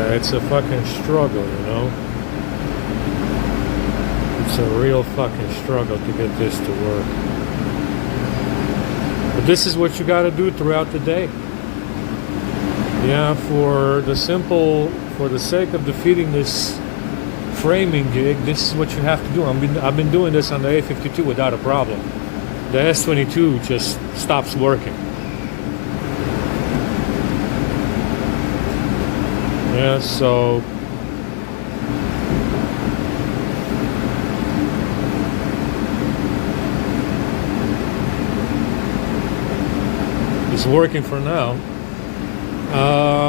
It's a fucking struggle, you know? It's a real fucking struggle to get this to work. But this is what you gotta do throughout the day. Yeah, for the sake of defeating this framing gig, this is what you have to do. I've been doing this on the A52 without a problem. The S22 just stops working. Yeah, so it's working for now.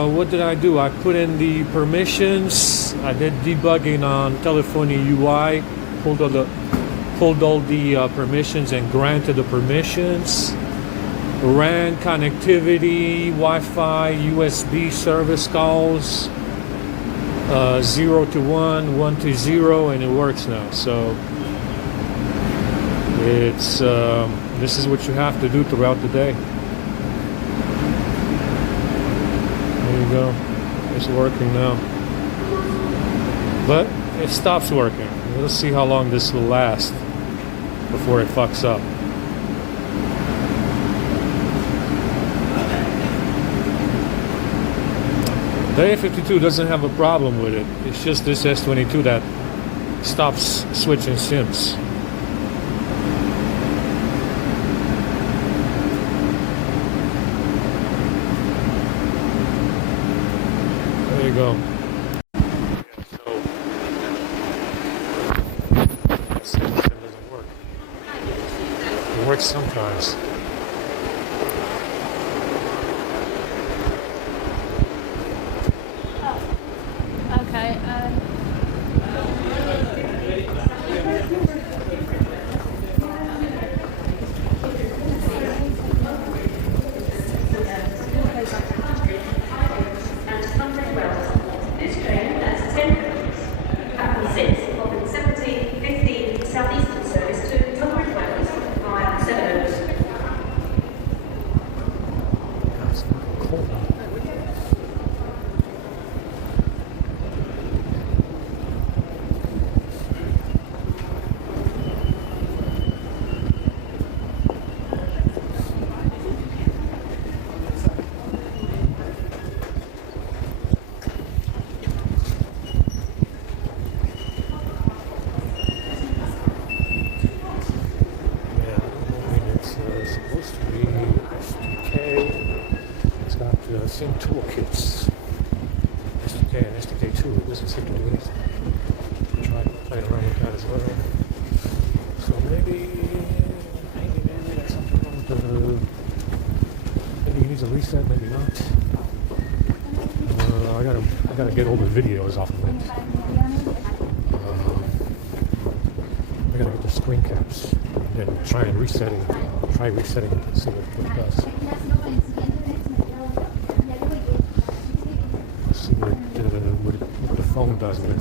What did I do? I put in the permissions. I did debugging on Telephony UI. Pulled all the permissions and granted the permissions. Ran connectivity, Wi-Fi, USB service calls, 0 to 1, 1 to 0, and it works now. So it's this is what you have to do throughout the day. There you go. It's working now. But it stops working. We'll see how long this will last before it fucks up. The A52 doesn't have a problem with it. It's just this S22 that stops switching SIMs. There you go. So, SIM doesn't work. It works sometimes. Okay. This train has 10 coaches. Platform 6 offering 17:15 Southeastern service to Tunbridge Wells via Sevenoaks. It's cold. Supposed to be SDK. It's got SIM toolkits. SDK and SDK2. It doesn't seem to do anything. I tried playing around with that as well. So maybe that's something wrong with maybe it needs a reset, maybe not. I gotta get all the videos off of it. I gotta get the screen caps and then try resetting it and see what it does. See what the phone does with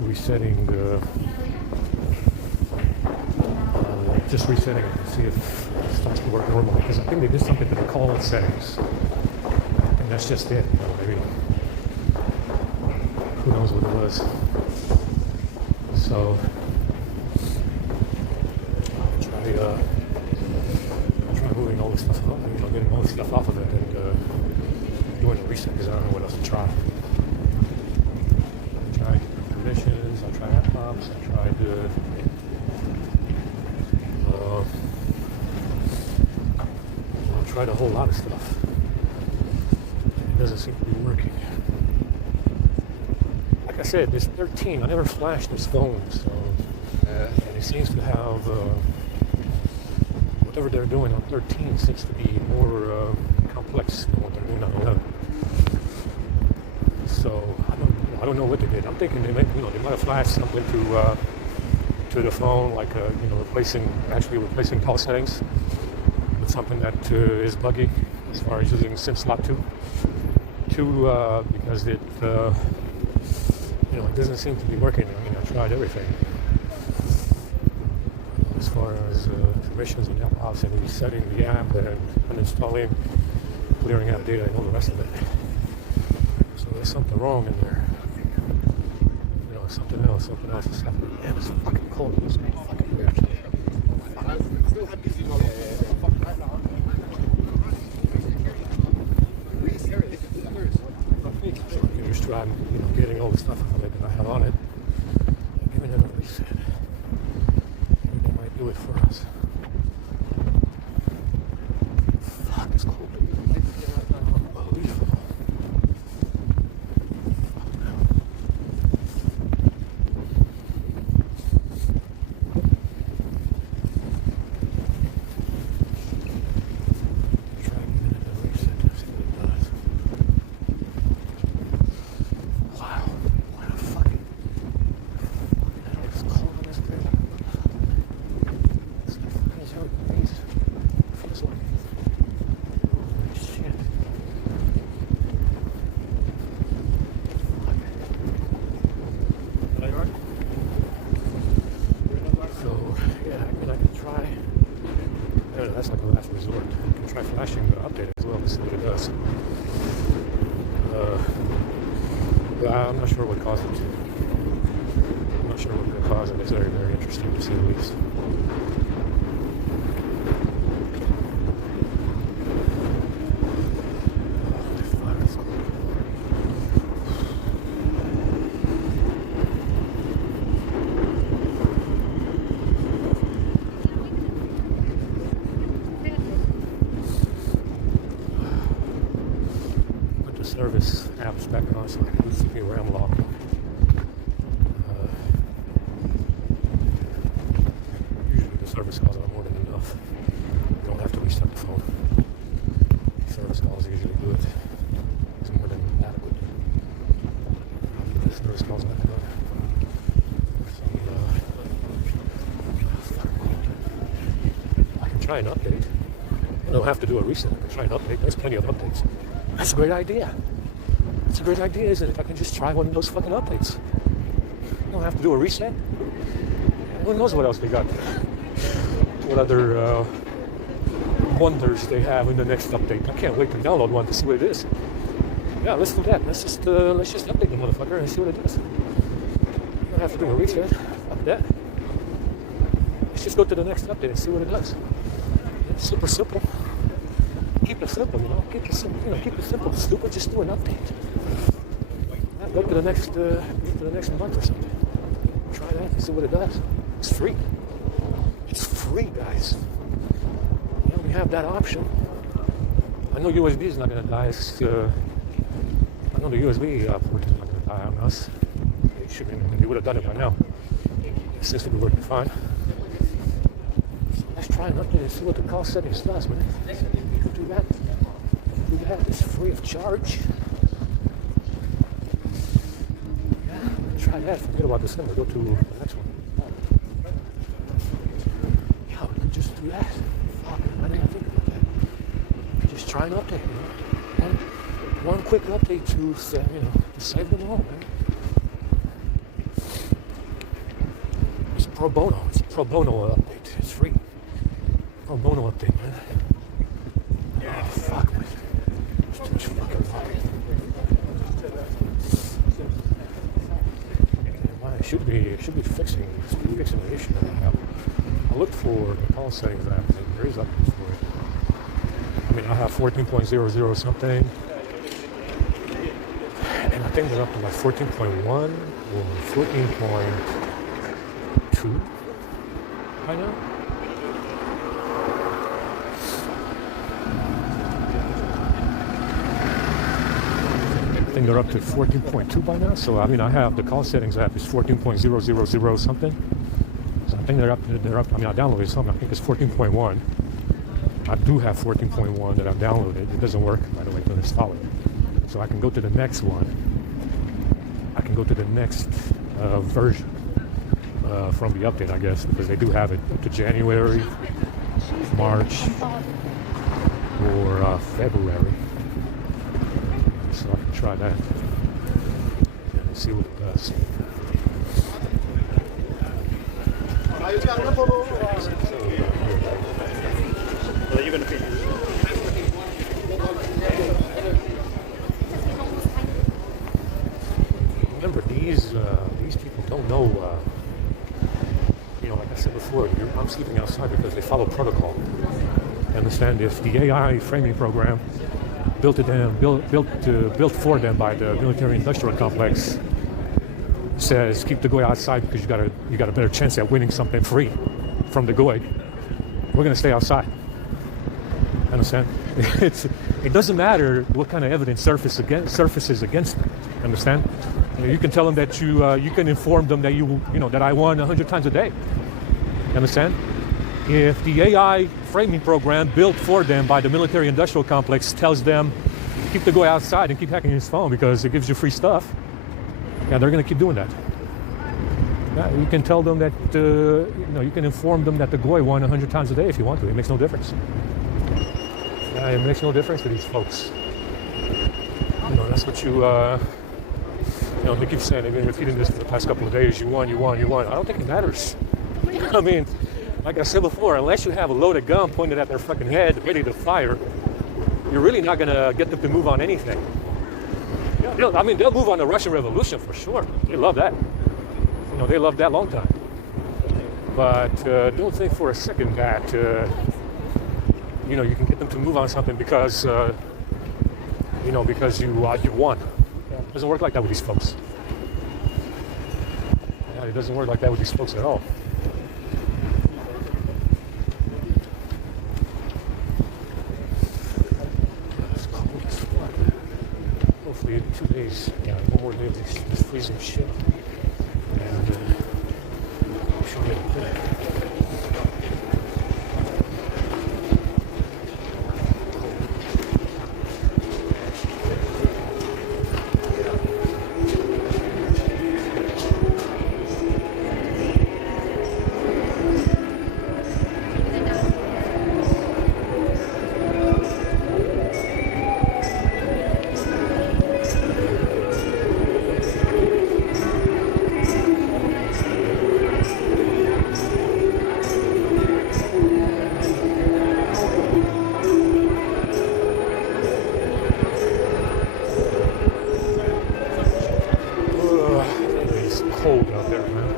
resetting just resetting it to see if it starts to work normally. Because I think they did something to the call settings. And that's just it. You know, maybe who knows what it was. So try moving all this stuff off, getting all this stuff off of it and doing a reset because I don't know what else to try. I tried permissions, I tried laptops, I tried I tried a whole lot of stuff. It doesn't seem to be working. Like I said, this 13, I never flashed this phone, so and it seems to have whatever they're doing on 13 seems to be more complex than what they're doing on 11. So I don't know what they did. I'm thinking they might have flashed something to the phone, like replacing call settings with something that is buggy as far as using SIM slot 2. Because it it doesn't seem to be working. I mean, I tried everything. As far as permissions and laptops and resetting the app and uninstalling, clearing out data and all the rest of it. there's something wrong in there. You know, something else is happening. Man, it's fucking cold. It's fucking weird. So I can just try, you know, getting all the stuff out of it that I have on it. Giving it a reset. Maybe that might do it for us. Fuck, it's cold. Unbelievable. That's like a last resort. You can try flashing the update as well to see what it does. I'm not sure what caused it. I'm not sure what could cause it. It's very, very interesting to say the least. Service apps back on so I can see where I'm logged. Usually the service calls are more than enough. You don't have to reset the phone. Service calls are usually good. It's more than adequate. The service calls back on. I can try an update. I don't have to do a reset. I can try an update. There's plenty of updates. That's a great idea. That's a great idea, isn't it? If I can just try one of those fucking updates. I don't have to do a reset. Who knows what else they got? What other wonders they have in the next update. I can't wait to download one to see what it is. Yeah, let's do that. Let's just update the motherfucker and see what it does. You don't have to do a reset. Fuck that. Let's just go to the next update and see what it does. It's super simple. Keep it simple, you know. Keep it simple, keep it simple. Stupid, just do an update. Go to the next month or something. Try that and see what it does. It's free. It's free, guys. You know, we have that option. I know USB is not going to die. I know the USB port is not going to die on us. They would have done it by now. Since it would work fine. So let's try an update and see what the call settings does, man. Do that. It's free of charge. Yeah, try that. Forget about December. Go to the next one. Yeah, we could just do that. Fuck, I didn't think about that. Just try an update. You know? One quick update to save them all, man. It's pro bono. It's a pro bono update. It's free. Pro bono update, man. Oh, fuck, man. It's too much fucking fucking. It should be fixing the issue that I have. I looked for the call settings app, and there is updates for it. I mean, I have 14.00 something, and I think they're up to like 14.1 or 14.2 by now. I think they're up to 14.2 by now. So I mean, I have the call settings app is 14.000 something. So I think they're up. I mean, I downloaded something. I think it's 14.1. I do have 14.1 that I've downloaded. It doesn't work, by the way, to install it. So I can go to the next one. I can go to the next version from the update, I guess, because they do have it up to January, March, or February. So I can try that and see what it does. Well, you're going to be. these people don't know. Like I said before, I'm sleeping outside because they follow protocol. You understand? If the AI framing program built for them by the military-industrial complex says keep the goy outside because you got a better chance at winning something free from the goy, we're gonna stay outside. Understand? It doesn't matter what kind of evidence surfaces against them. Understand? You can tell them that you can inform them that that I won 100 times a day. Understand? If the AI framing program built for them by the military-industrial complex tells them keep the goy outside and keep hacking his phone because it gives you free stuff, yeah, they're gonna keep doing that. Yeah, you can tell them that you can inform them that the goy won 100 times a day if you want to. It makes no difference. Yeah, it makes no difference to these folks. That's what they keep saying. They've been repeating this for the past couple of days. You won. I don't think it matters. I mean, like I said before, unless you have a loaded gun pointed at their fucking head, ready to fire, you're really not gonna get them to move on anything. Yeah, they'll move on the Russian Revolution for sure. They love that. They loved that long time. But don't think for a second that you can get them to move on something because because you won. It doesn't work like that with these folks. Yeah, it doesn't work like that with these folks at all. It's cold as fuck. Hopefully in 2 days, one more day of this freezing shit. And we should get it there. Cold out there, man.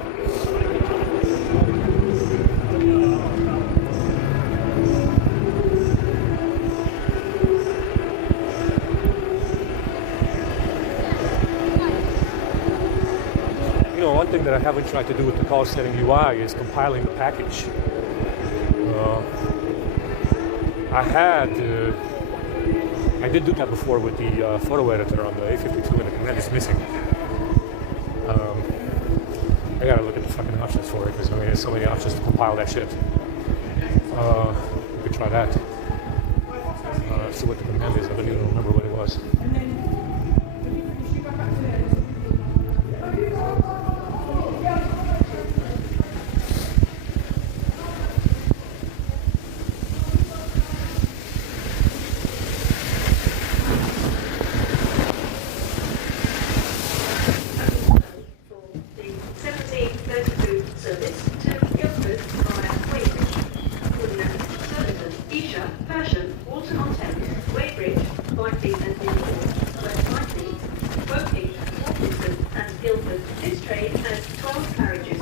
One thing that I haven't tried to do with the call setting UI is compiling the package. I did do that before with the photo editor on the A52 and the command is missing. I gotta look at the fucking options for it because there's so many options to compile that shit. We could try that. See what the command is. I don't even remember what it was. This train has 12 carriages.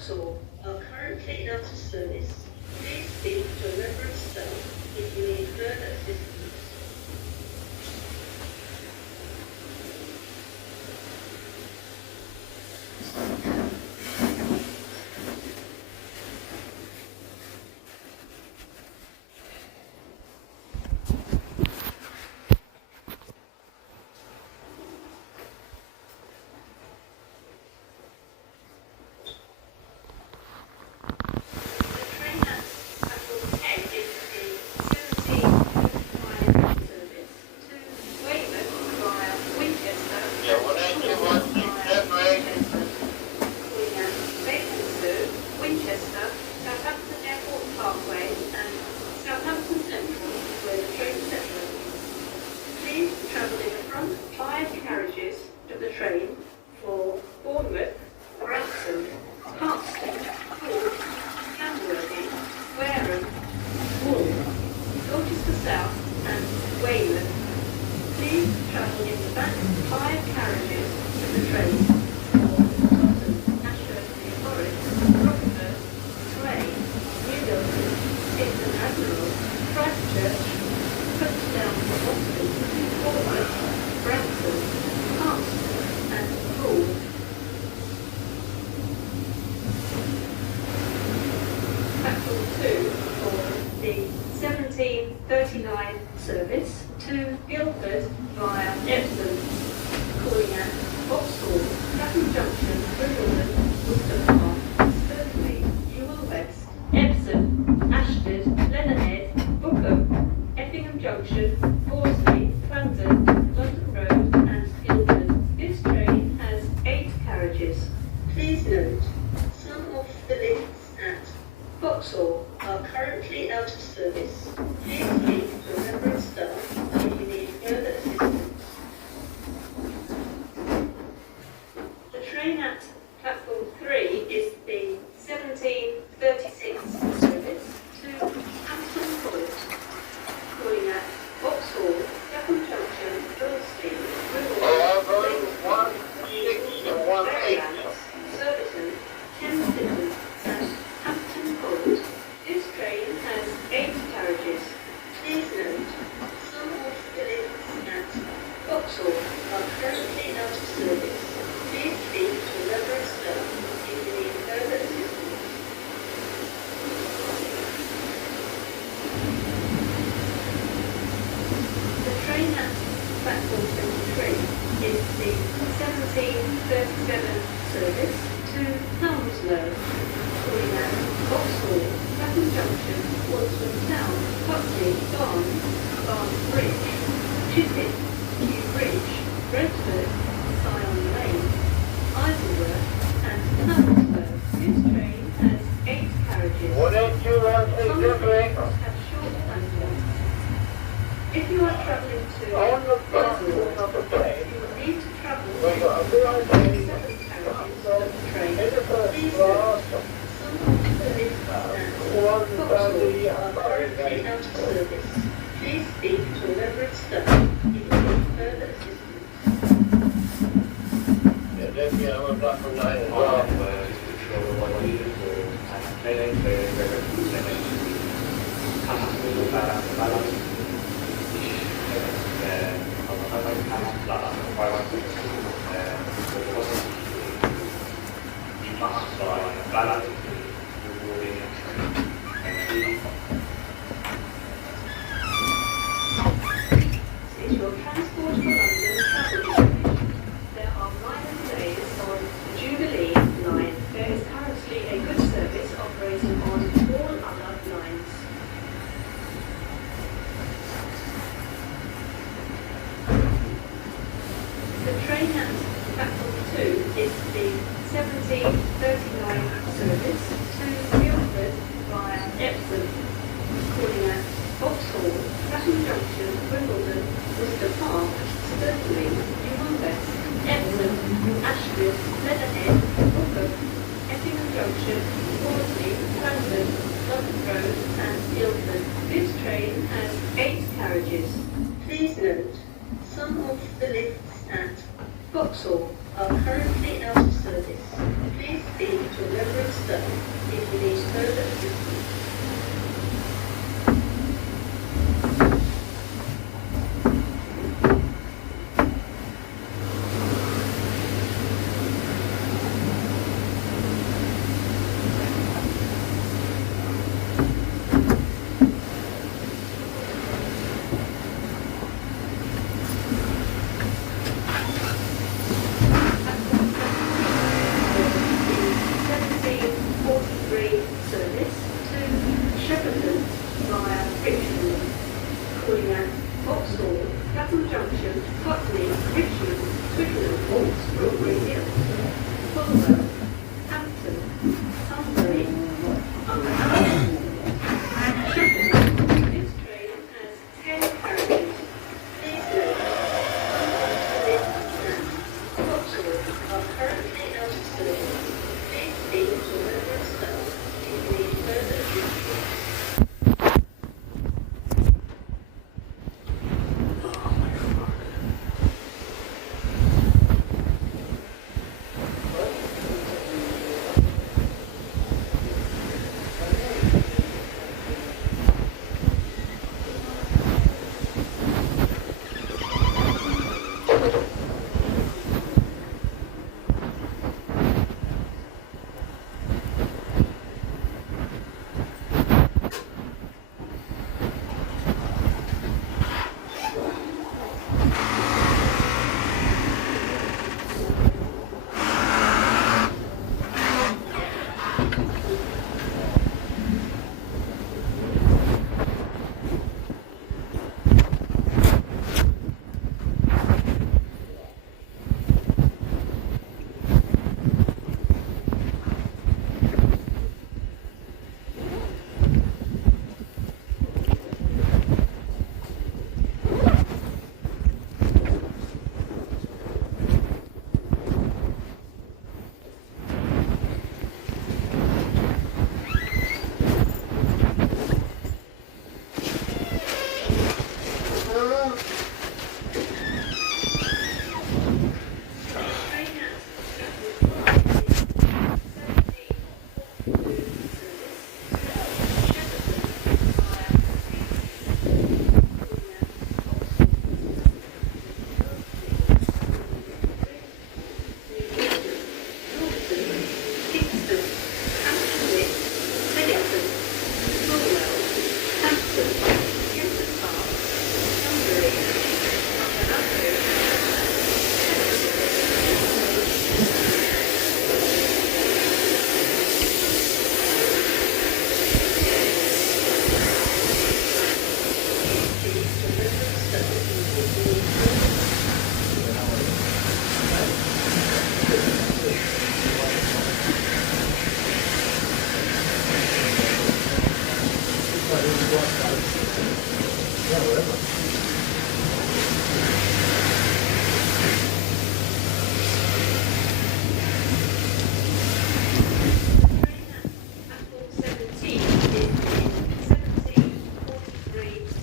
Vauxhall are currently out of service. Please speak to a member of staff if you need further assistance. Service to Guildford via Epsom, calling at Vauxhall, Clapham Junction, Wimbledon, Worcester Park, Sturtley, Ewell West, Epsom, Ashford, Leatherhead, Bookham, Effingham Junction, Horsley, Clarendon, London Road and Guildford. This train has 8 carriages. Please note, some of the lifts at Vauxhall are currently out of service. Please speak to a member of staff if you need further assistance. The train at platform 3 is the 1736 service to Hampton Court, calling at Vauxhall, Clapham Junction, Burlstein, Wimbledon, Surbiton, Thames Ditton and Hampton Court. This train has 8 carriages. Please note, some of the lifts at Vauxhall are currently out of service. Please speak to a member of staff if you need further assistance. The train at platform 23 is the 1737 service to Hounslow, calling at Vauxhall, Clapham Junction, Wandsworth Town, Putney, Barnes Bridge, Chiswick, Kew Bridge, Brentford, Sion Lane, Isleworth and Hounslow. This train has 8 carriages. Some trains have short platforms. If you are travelling to Isleworth, you will need to travel with 7 carriages of the train. Please note, some of the lifts at Vauxhall are currently out of service. Please speak to a member of staff if you need further assistance. Is your transport for London travel damaged? There are minor delays on the Jubilee line. There is currently a good service operating on all other lines. The train at platform 2 is the 1739 service to Guildford via Epsom, calling at Vauxhall, Clapham Junction, Wimbledon, Worcester Park, Sturtley, Ewell West, Epsom, Ashford, Leatherhead, Bookham, Effingham Junction, Horsley, Clarendon, London Road and Guildford. This train has 8 carriages. Please note, some of the lifts at Vauxhall are currently out of service. Please speak to to Remembrance Stone if you need further assistance. Service to Shepperton via Richmond, calling at Vauxhall, Clapham Junction, Putney, Richmond, Twickenham, Strawberry Hill, Fulwell, Hampton, Sunbury, Shepperton. This train has 10 carriages. Please note, and Vauxhall are currently out of service. Please speak to Remembrance Stone if you need further assistance.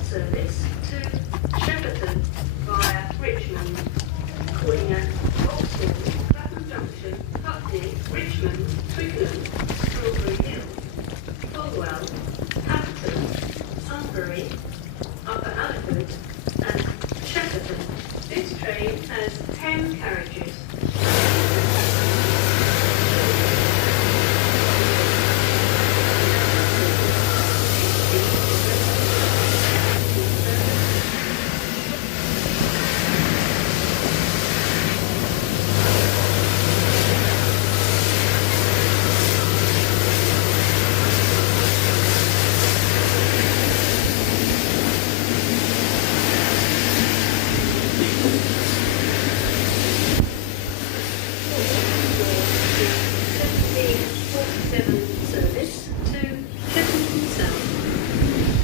Service to Shepperton via Richmond, calling at Vauxhall, Clapham Junction, Putney, Richmond, Twickenham, Strawberry Hill, Fulwell, Hampton, Sunbury, Upper Alford, and Shepperton. This train has 10 carriages. Service to Chessington South,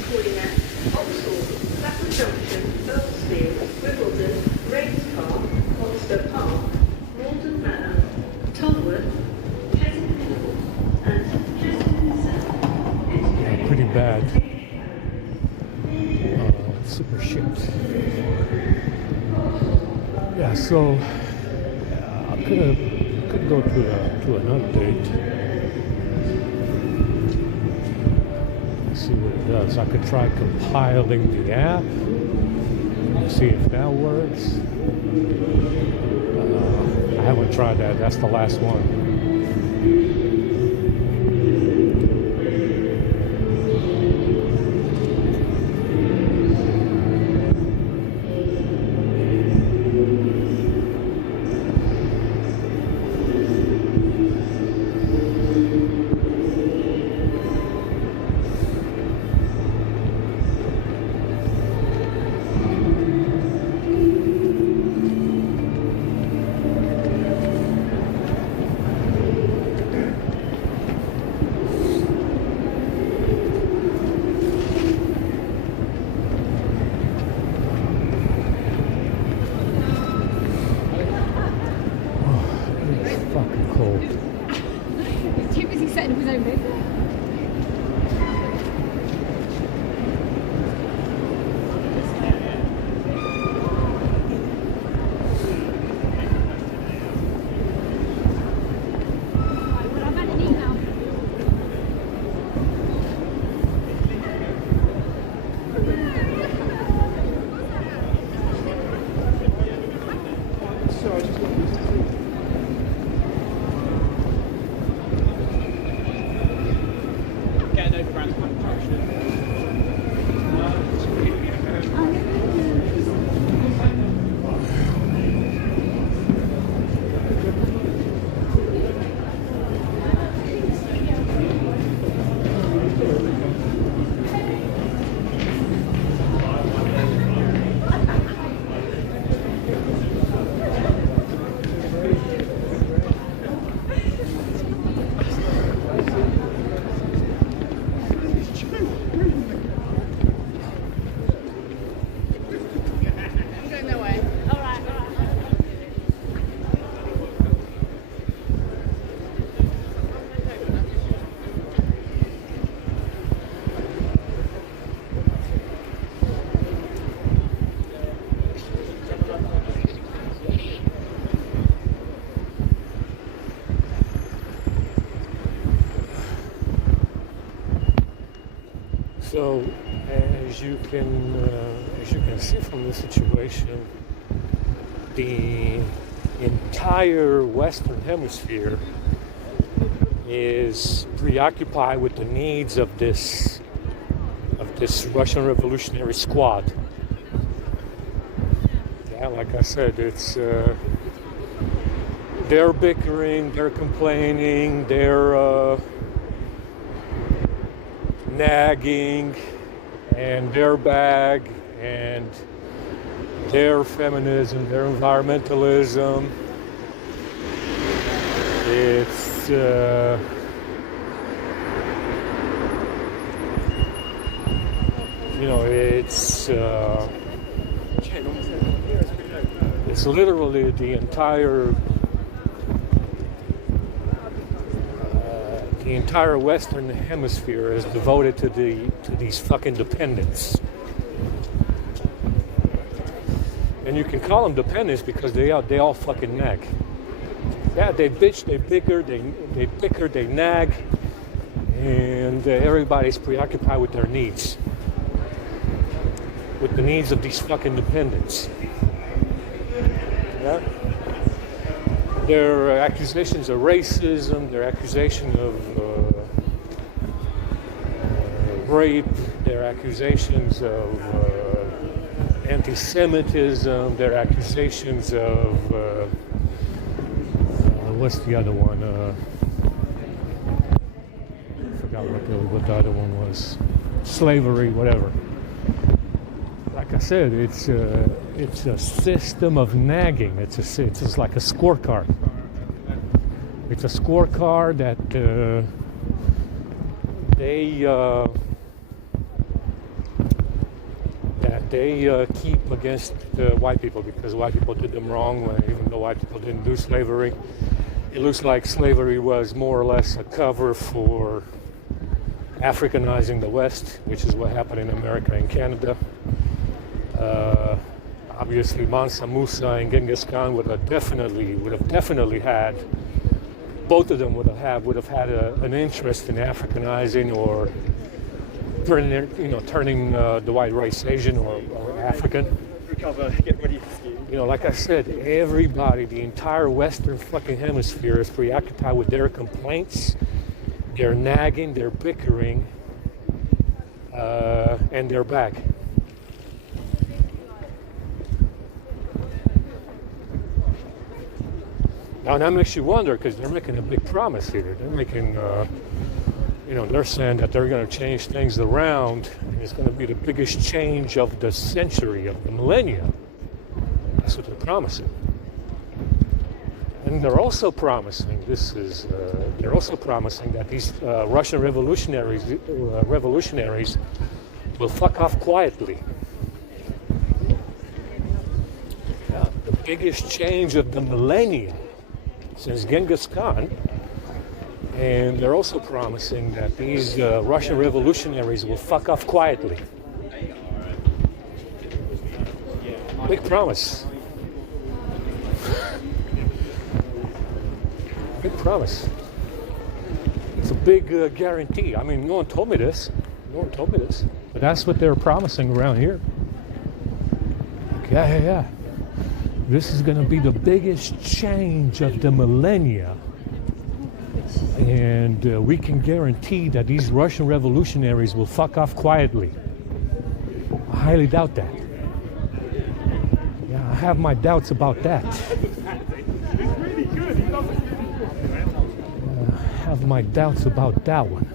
calling at Vauxhall, Clapham Junction, Earlsfield, Wimbledon, Rains Park, Monster Park, Malden Manor, Tolworth, Chessington, and Chessington South. Pretty bad. Super shit. Yeah, so I could go to another date. So I could try compiling the app and see if that works. I haven't tried that. That's the last one. Too busy setting up his own bed. So, as you can see from the situation, the entire Western Hemisphere is preoccupied with the needs of this Russian Revolutionary Squad. Yeah, like I said, it's they're bickering, they're complaining, they're nagging, and their bag, and their feminism, their environmentalism. It's it's literally the entire Western Hemisphere is devoted to these fucking dependents. And you can call them dependents because they all fucking nag. Yeah, they bitch, they bicker, they nag, and everybody's preoccupied with their needs, with the needs of these fucking dependents. Yeah. Their accusations of racism, their accusation of rape, their accusations of anti-Semitism, their accusations of what's the other one? I forgot what the other one was. Slavery, whatever. Like I said, it's a system of nagging. It's just like a scorecard. It's a scorecard that they keep against white people because white people did them wrong. Even though white people didn't do slavery, it looks like slavery was more or less a cover for Africanizing the West, which is what happened in America and Canada. Obviously, Mansa Musa and Genghis Khan would have definitely had, both of them would have had an interest in Africanizing or turning the white race Asian or African. Recover, get ready for skiing. Like I said, everybody, the entire Western fucking hemisphere is preoccupied with their complaints, their nagging, their bickering, and their back. Now that makes you wonder, because they're making a big promise here. They're making, they're saying that they're going to change things around, and it's going to be the biggest change of the century, of the millennia. That's what they're promising. And they're also promising, they're also promising that these Russian revolutionaries will fuck off quietly. Yeah, the biggest change of the millennia since Genghis Khan. And they're also promising that these Russian revolutionaries will fuck off quietly. Big promise. Big promise. It's a big guarantee. I mean, no one told me this. But that's what they're promising around here. Yeah. This is going to be the biggest change of the millennia. And we can guarantee that these Russian revolutionaries will fuck off quietly. I highly doubt that. Yeah, I have my doubts about that. I have my doubts about that one.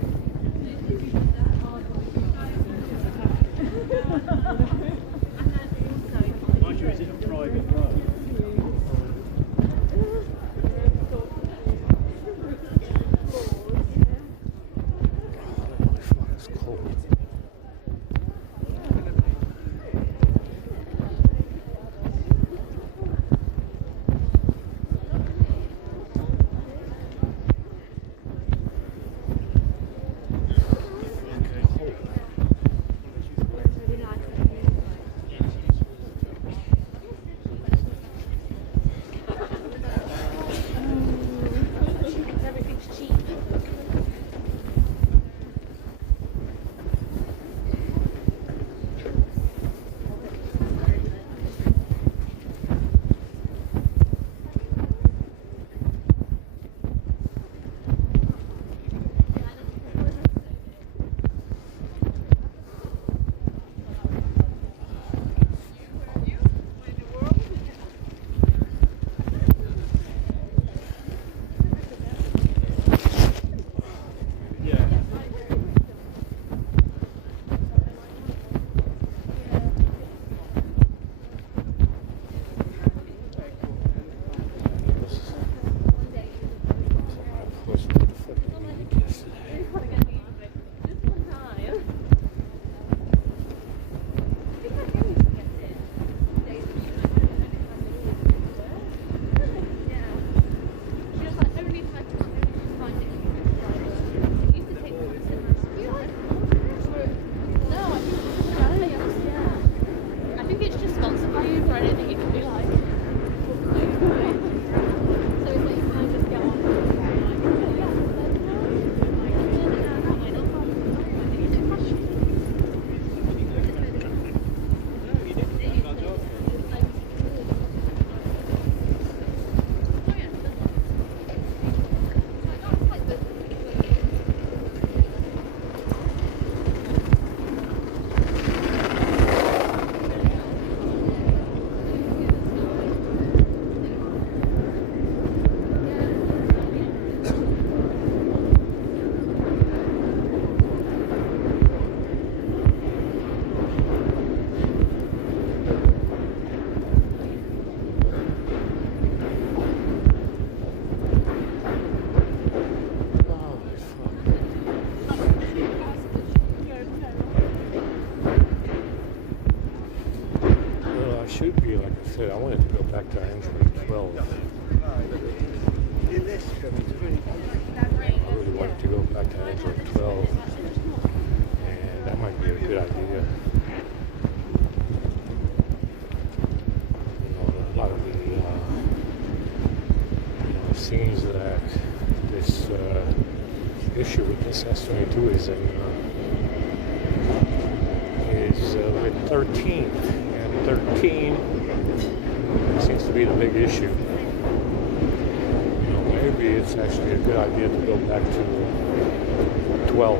I wanted to go back to Android 12. I really wanted to go back to Android 12, and that might be a good idea. A lot of the scenes that this issue with this S22 is in 13th, and 13 seems to be the big issue. Maybe it's actually a good idea to go back to 12.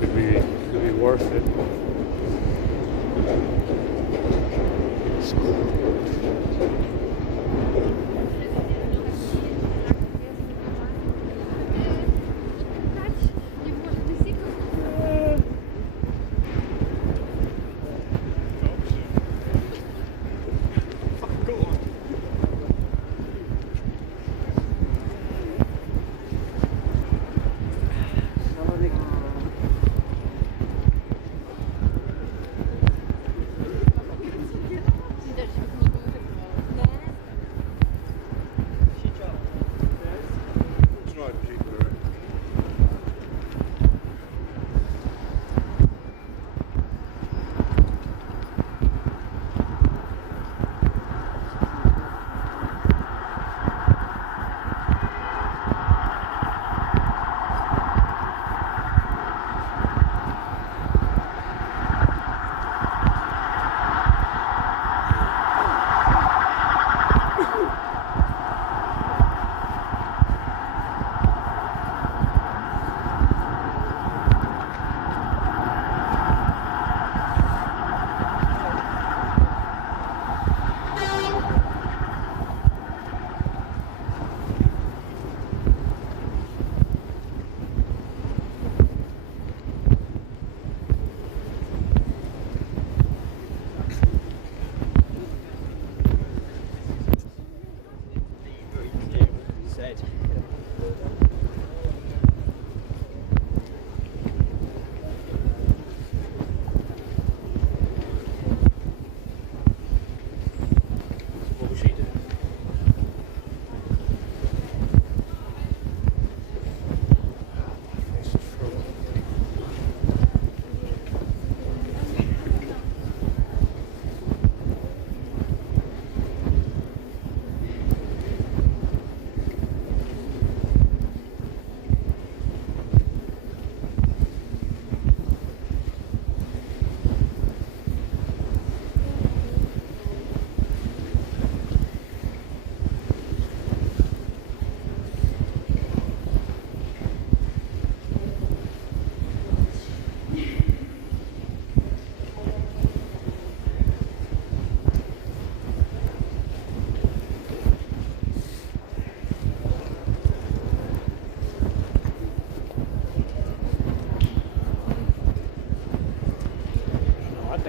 Could be worth it.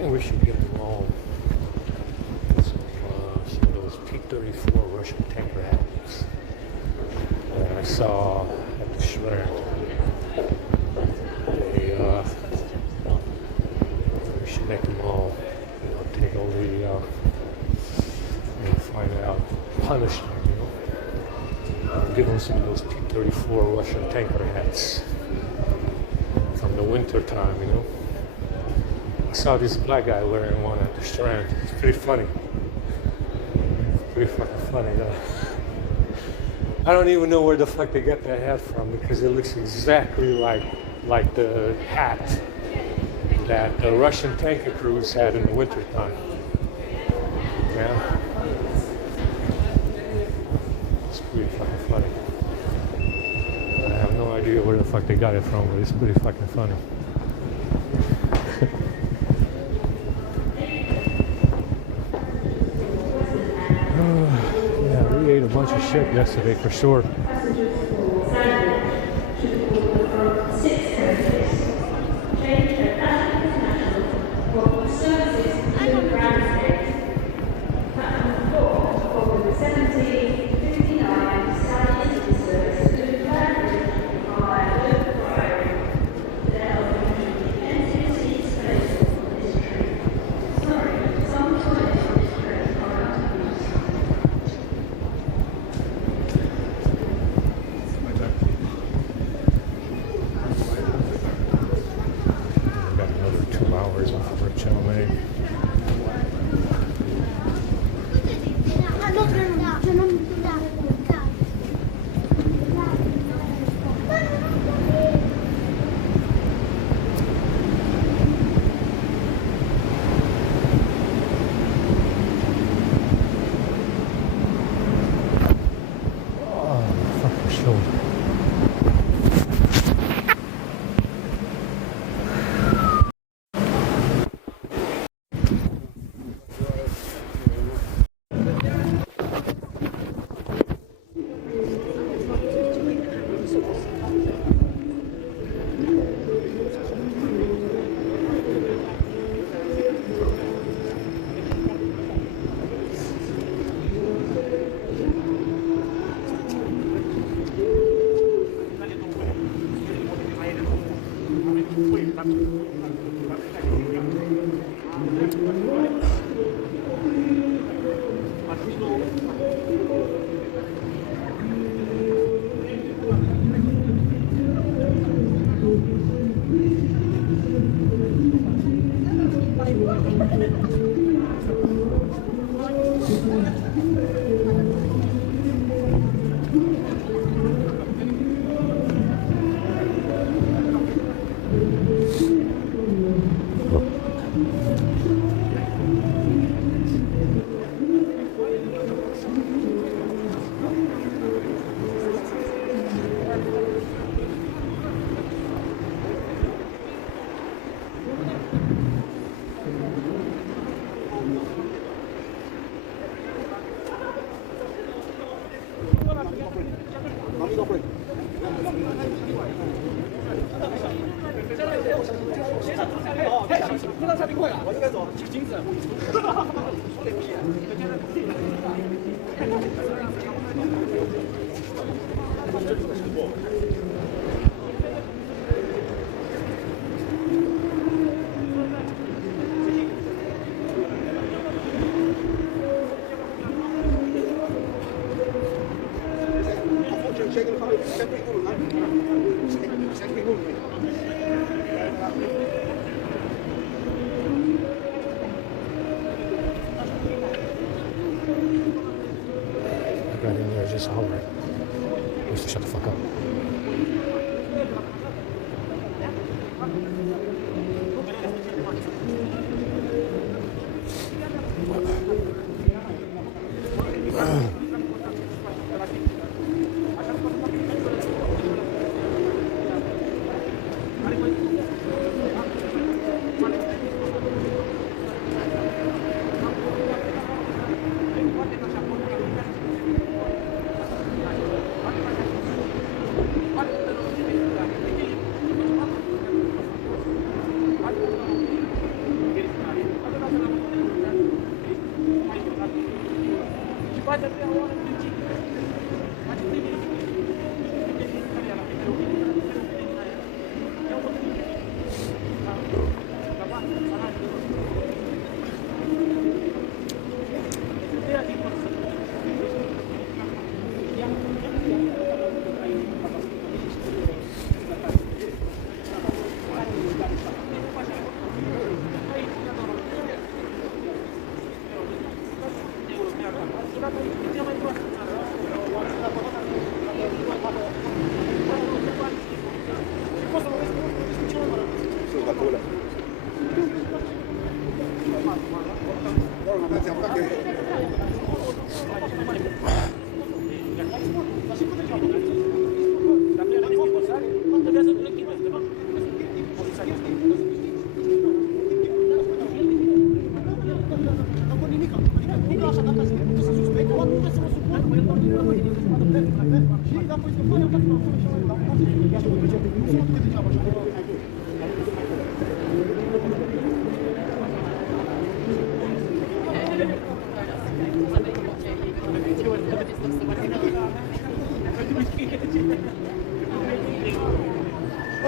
We should get them all some of those P-34 Russian tanker hats that I saw at the shred. We should make them all, take all the find out, punish them, give them some of those P-34 Russian tanker hats from the winter time, I saw this black guy wearing one at the Strand. It's pretty funny. Pretty fucking funny, though. I don't even know where the fuck they get that hat from because it looks exactly like the hat that the Russian tanker crews had in the winter time. Yeah. It's pretty fucking funny. I have no idea where the fuck they got it from, but it's pretty fucking funny. We ate a bunch of shit yesterday for sure. Got in there just all right. Used to shut the fuck up.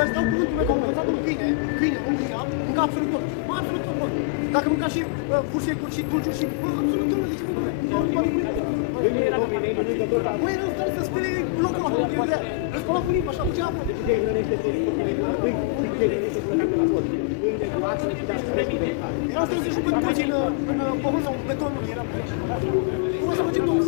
Îți dau cuvântul meu că am învățat un câine, un câine, mânca absolut tot. Mă, absolut tot, bă. Dacă mânca și furșecuri și dulciuri și, bă, absolut tot, zice, bă, bă, era în stare să spere locul ăla, îl spăla cu limba, așa, făcea apă. Era în stare să jucă dulci în pământ sau în beton, era. Cum să facem două?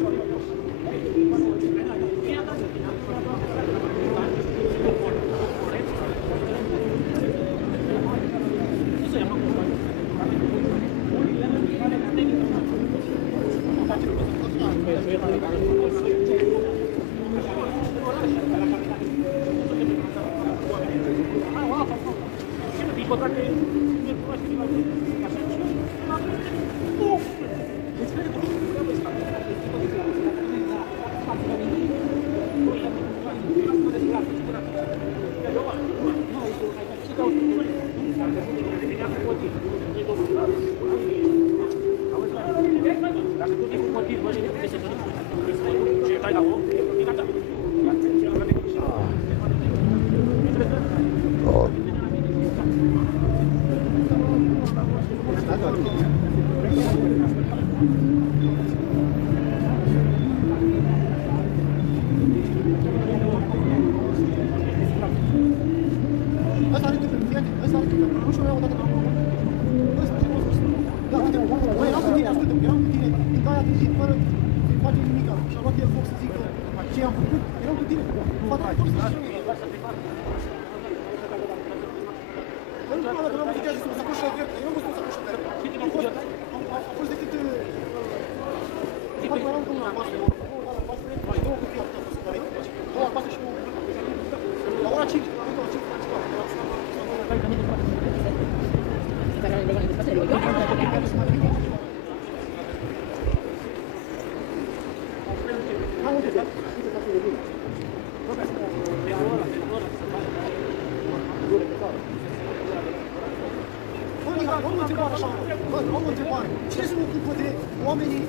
întrebare așa. Bă, am o întrebare. Cine se ocupă de oamenii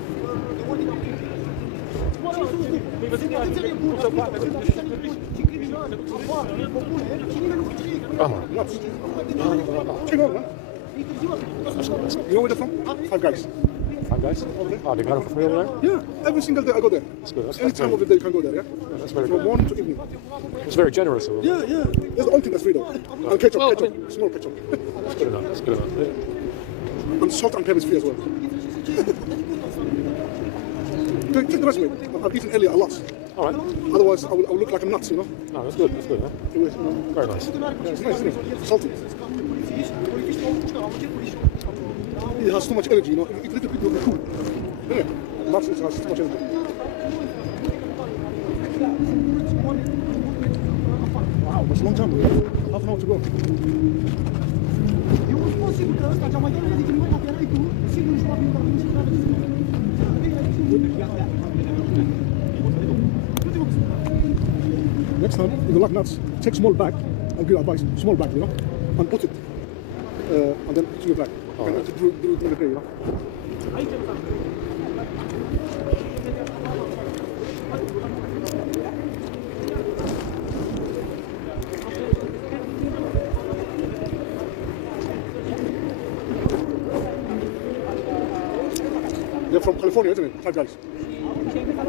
de ordine publică? Cine se ocupă? Sunt atâția nebuni, sunt atâția nebuni și criminali, apar, popune, și nimeni nu știe. Check out, man. You know where they're from? Five Guys. Five Guys? Oh, they got it for free over there? Yeah, every single day I go there. That's good. Any time of the day you can go there, yeah? That's very From good. morning to evening. It's very generous of them. Yeah. There's the only thing that's free though. And ketchup, Well, ketchup, small ketchup. That's good enough. That's good enough. And salt and pepper is free as well. Take the rest of it. I've eaten earlier a lot. All right. Otherwise, I will look like I'm nuts, you know? No, that's good. That's good. Huh? Very nice. Yeah, it's nice, isn't it? Salty. It has too much energy, you know? It's a little bit of the cool. Yeah. Nuts has too much energy. Wow, that's a long time. Half an hour to go. Eu nu pot sigur că ăsta, cea mai tare de când dacă erai tu, sigur nu știu la mine, nu știu la mine. Next time, if you like nuts, take small bag, I'll give advice, small bag, you know, and put it, and then put in your bag. And do it in the day, you know. They're from California, isn't it? Five Guys.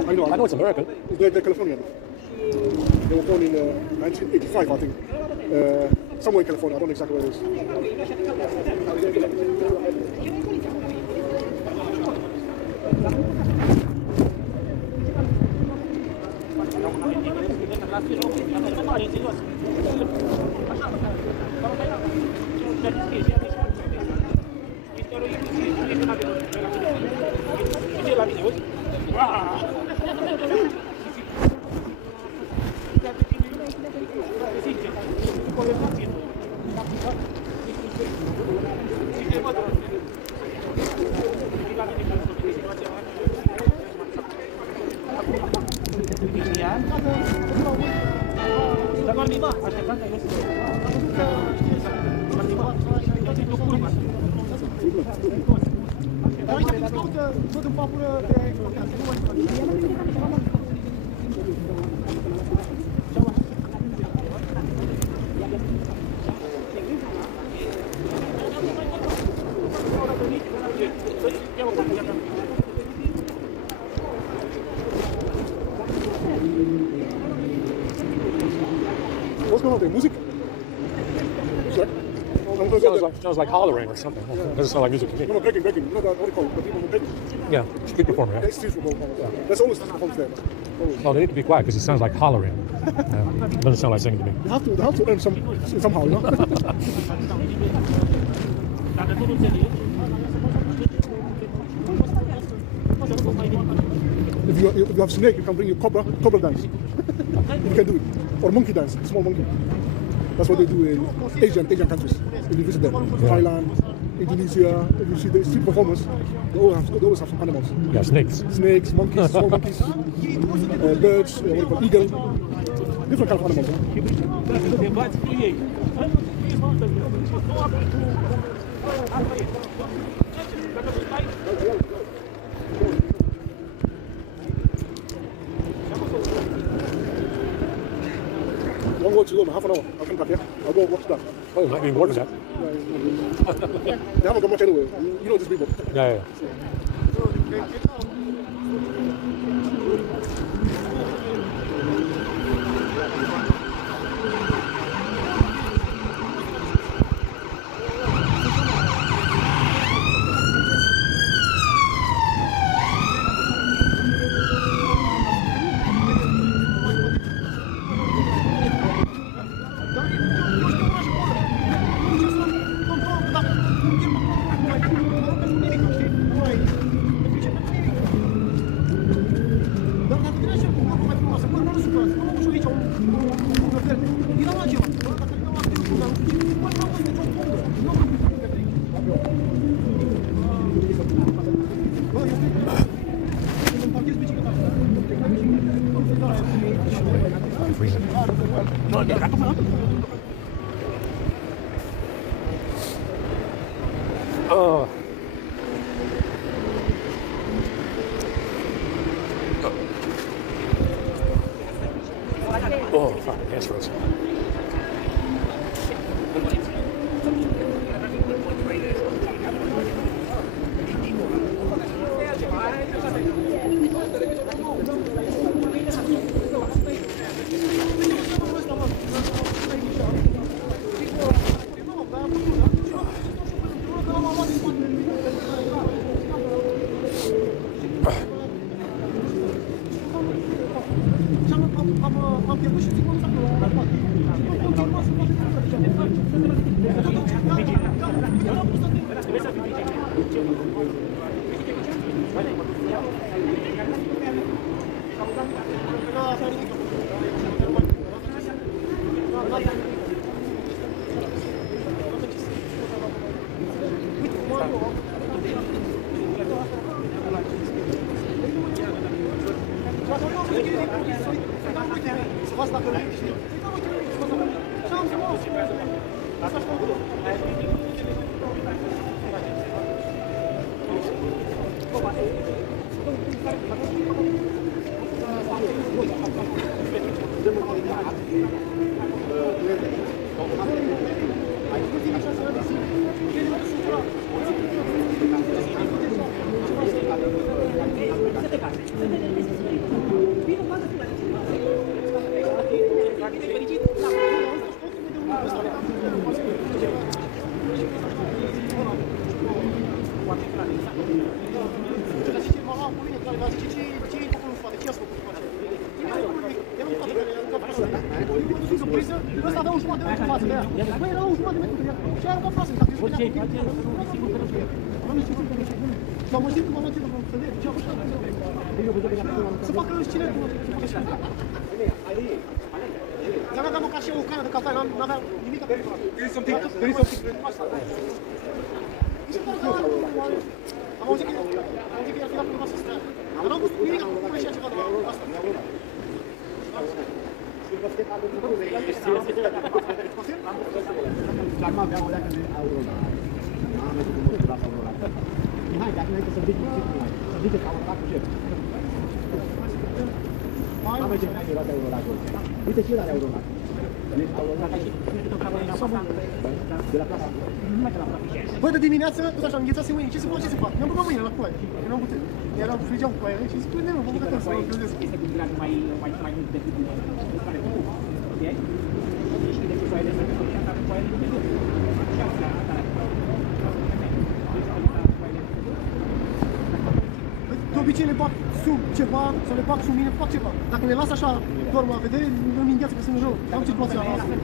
I know. I know it's American. They're Californian. They were born in 1985, I think. Somewhere in California, I don't know exactly where it is. Dar uite, îți caută tot în papură de exploatează. Nu mai What's going on there? Music? Sorry? Sounds like hollering or something. Doesn't sound like music to me. No, breaking. You know that, what do you call it? The people who break? Yeah, street performer. Yeah, Yeah. it's street performance. Yeah. There's always street performance there. Always. Oh, they need to be quiet because it sounds like hollering. Doesn't sound like singing to me. They have to earn somehow, you know? If you have snake, you can bring your cobra dance. You can do it. Or monkey dance, small monkey. That's what they do in Asian countries. If you visit them, Thailand, Indonesia, if you see the street performers, they always have some animals. Yeah, snakes. Snakes, monkeys, small monkeys, birds, what do you call eagle, different kind of animals. One more to go, half an hour. I'll come back here. I'll go watch that. Oh, it might be more than that. They haven't got much anyway. You know these people. Yeah. Oh, fine. Yes, Rosa. Am pierdut și zic, la poate. Continua să facă ăsta avea un jumătate de metru față de ea. Băi, era un jumătate de metru de ea. Și aia era față. Dar mă zic că mă mă țină să vede. Ce-a făcut? Să facă scene cu dar n-aveam măcar și o cană de cafea, n-aveam nimic pe ăla. Am auzit că i-ar fi dat undeva să stea. Dar n-am văzut nimic acum cum e și ceva de asta. Acum aveam o leacă de Aurora. Am mers cu motorul la Aurora. Mihai, dacă înainte să ridice mai. Să ridice ca Aurora cu ce? Am merge cu la Aurora. Uite și el are Aurora. Aurora ca și de la plasa. Bă, de dimineață, tot așa, am înghețase mâine. Ce se poate, ce se poate? Mi-am băgat mâine la coaie. Eu n-am putut. Eram frigeam cu aia și zic, păi, mă băgat să mă gândesc. Este cu grad mai mult decât care tu. Ok? Și de ce să ai de să și asta cu aia de Dumnezeu. Și asta. De obicei le bag sub ceva, sau le bag sub mine, fac ceva. Dacă le las așa, doar la vedere, nu-mi îngheață că sunt rău. Am circulația la mâine.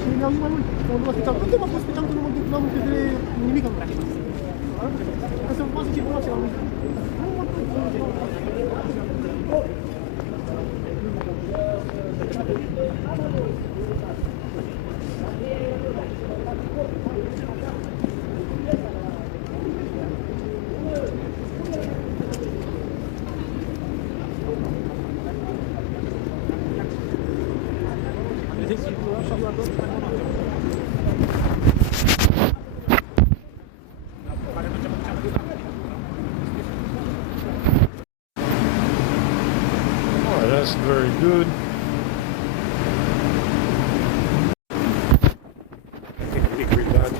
Și mi-au zis mai mult, că m-am dus la spital. Când m-am fost la spital, că nu mă duc, n-am încredere nimic în mine. Ca să-mi pasă circulația la mine. Oh, that's very good. I think hickory done.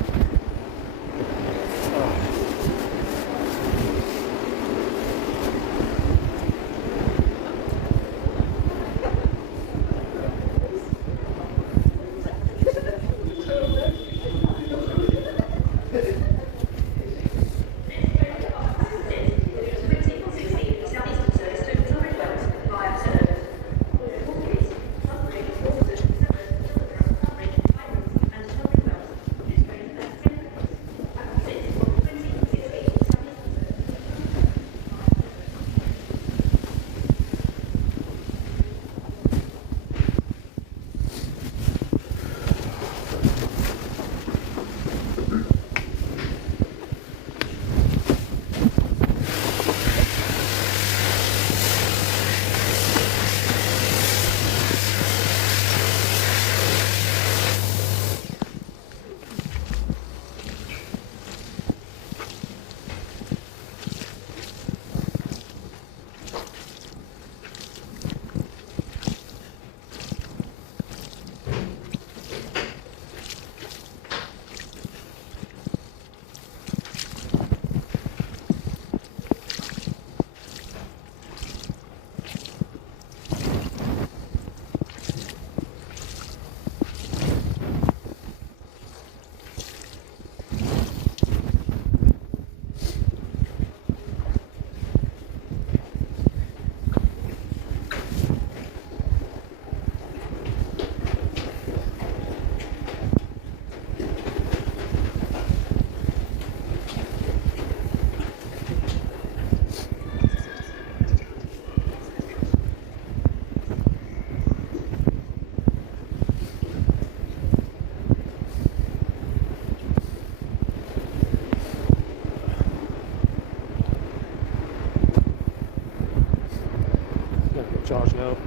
charge now.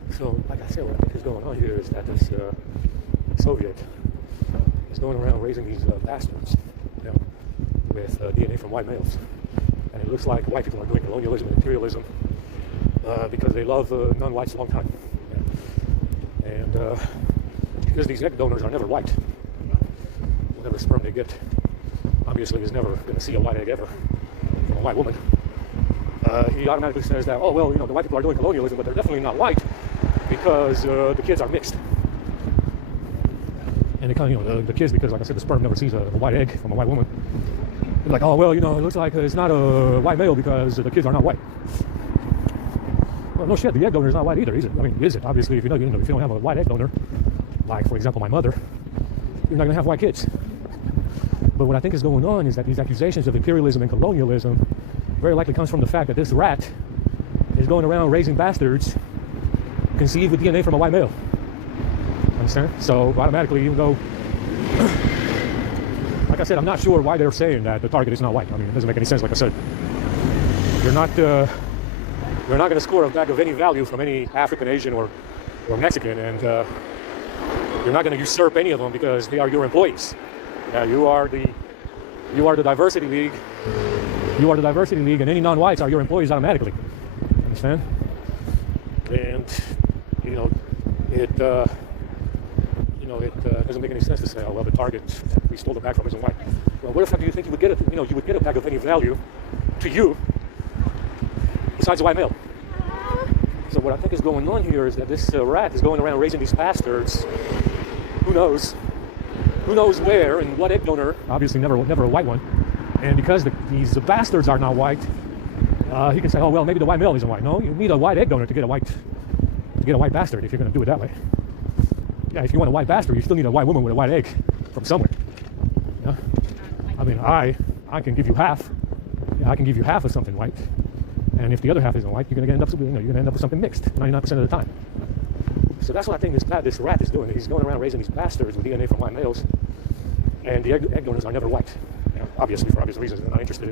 And so, like I said, what I think is going on here is that this Soviet is going around raising these bastards, you know, with DNA from white males. And it looks like white people are doing colonialism and imperialism because they love non-whites a long time. Yeah. And because these egg donors are never white, whatever sperm they get obviously is never going to see a white egg ever from a white woman. He automatically says that, oh, well, you know, the white people are doing colonialism, but they're definitely not white because the kids are mixed. And they kind of, you know, the kids, because like I said, the sperm never sees a white egg from a white woman. They're like, oh, well, you know, it looks like it's not a white male because the kids are not white. Well, no shit, the egg donor is not white either, is it? I mean, is it? Obviously, if you don't have a white egg donor, like, for example, my mother, you're not going to have white kids. But what I think is going on is that these accusations of imperialism and colonialism very likely comes from the fact that this rat is going around raising bastards conceived with DNA from a white male. Understand? So automatically, even though, like I said, I'm not sure why they're saying that the target is not white. I mean, it doesn't make any sense. Like I said, you're not going to score a bag of any value from any African, Asian, or Mexican, and you're not going to usurp any of them because they are your employees. You are the diversity league. You are the diversity league, and any non-whites are your employees automatically. Understand? And it doesn't make any sense to say, oh well, the target we stole the bag from isn't white. Well, what if do you think you would get a bag of any value to you besides a white male? So what I think is going on here is that this rat is going around raising these bastards. Who knows where and what egg donor? Obviously, never a white one. And because these bastards are not white, he can say, oh well, maybe the white male isn't white. No, you need a white egg donor to get a white bastard if you're going to do it that way. Yeah, if you want a white bastard, you still need a white woman with a white egg from somewhere. Yeah? I mean, I can give you half. Yeah, I can give you half of something white, and if the other half isn't white, you're going to end up with something mixed 99% of the time. So that's what I think this rat is doing. He's going around raising these bastards with DNA from white males, and the egg donors are never white. You know, obviously, for obvious reasons, they're not interested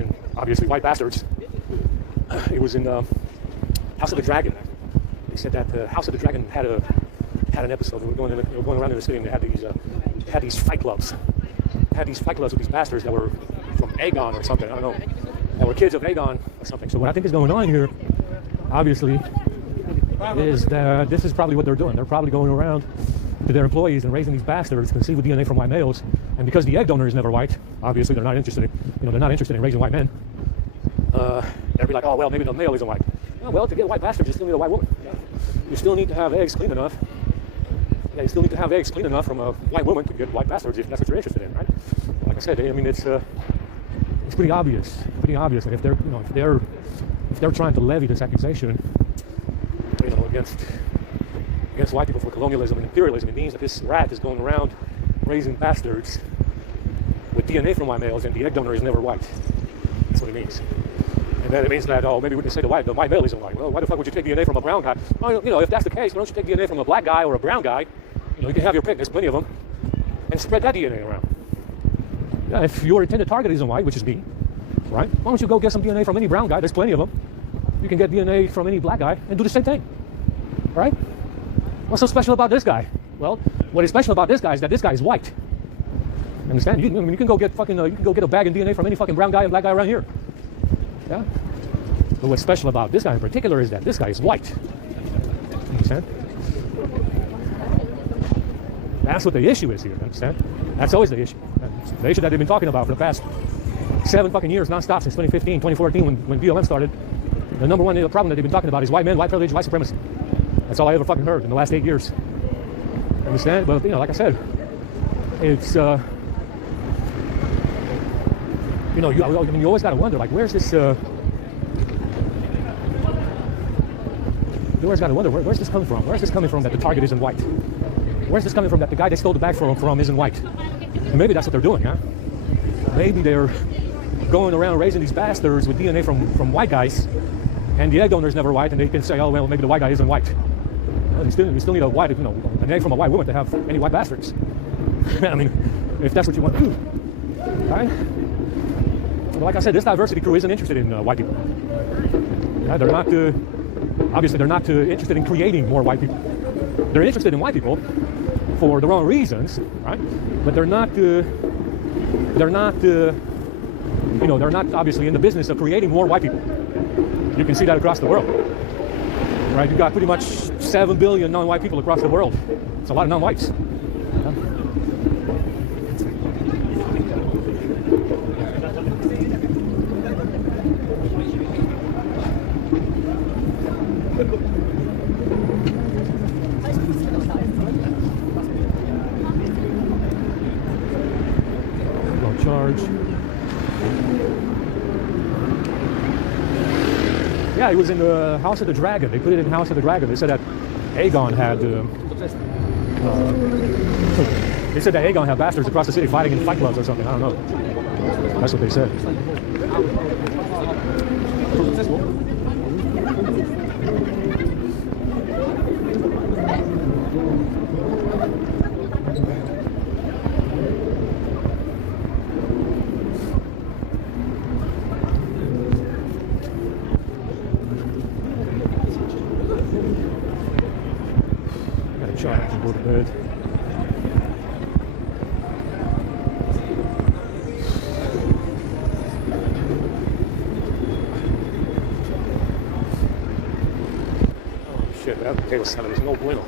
in obviously white bastards. It was in House of the Dragon. They said that House of the Dragon had an episode. They were going around in the city, and they had these fight clubs. They had these fight clubs with these bastards that were from Aegon or something. I don't know. That were kids of Aegon or something. So what I think is going on here, obviously, is that this is probably what they're doing. They're probably going around to their employees and raising these bastards conceived with DNA from white males. And because the egg donor is never white, obviously they're not interested in raising white men. They'll be like, oh well, maybe the male isn't white. Oh, well, to get white bastards, you still need a white woman. You still need to have eggs clean enough. Yeah, you still need to have eggs clean enough from a white woman to get white bastards if that's what you're interested in, right? Like I said, I mean, it's pretty obvious that if they're trying to levy this accusation, against white people for colonialism and imperialism, it means that this rat is going around raising bastards with DNA from white males, and the egg donor is never white. That's what it means. And then it means that, oh, maybe we can say the white male isn't white. Well, why the fuck would you take DNA from a brown guy? Well, if that's the case, why don't you take DNA from a black guy or a brown guy? You can have your pick. There's plenty of them, and spread that DNA around. Yeah, if your intended target isn't white, which is me, right? Why don't you go get some DNA from any brown guy? There's plenty of them. You can get DNA from any black guy and do the same thing, right? What's so special about this guy? Well, what is special about this guy is that this guy is white. Understand? You can go get a bag of DNA from any fucking brown guy and black guy around here. Yeah. But what's special about this guy in particular is that this guy is white. Understand? That's what the issue is here, understand? That's always the issue. The issue that they've been talking about for the past 7 fucking years, nonstop, since 2015, 2014, when BLM started. The number one problem that they've been talking about is white men, white privilege, white supremacy. That's all I ever fucking heard in the last 8 years. Understand? But, like I said, it's, you always got to wonder, like, where's this, you always got to wonder, where's this coming from? Where's this coming from that the target isn't white? Where's this coming from that the guy they stole the bag from isn't white? And maybe that's what they're doing, huh? Maybe they're going around raising these bastards with DNA from white guys, and the egg donor's never white, and they can say, oh, well, maybe the white guy isn't white. Well, you still need a white, an egg from a white woman to have any white bastards. I mean, if that's what you want to do, right? But like I said, this diversity crew isn't interested in white people. Yeah, they're not, obviously, they're not interested in creating more white people. They're interested in white people for the wrong reasons, right? But they're not obviously in the business of creating more white people. You can see that across the world, right? You've got pretty much 7 billion non-white people across the world. It's a lot of non-whites. Charge. Yeah, it was in the House of the Dragon. They put it in House of the Dragon. They said that Aegon had. They said that Aegon had bastards across the city fighting in fight clubs or something. I don't know. That's what they said. Charge and go to bed. Oh shit, that potato salad is no bueno.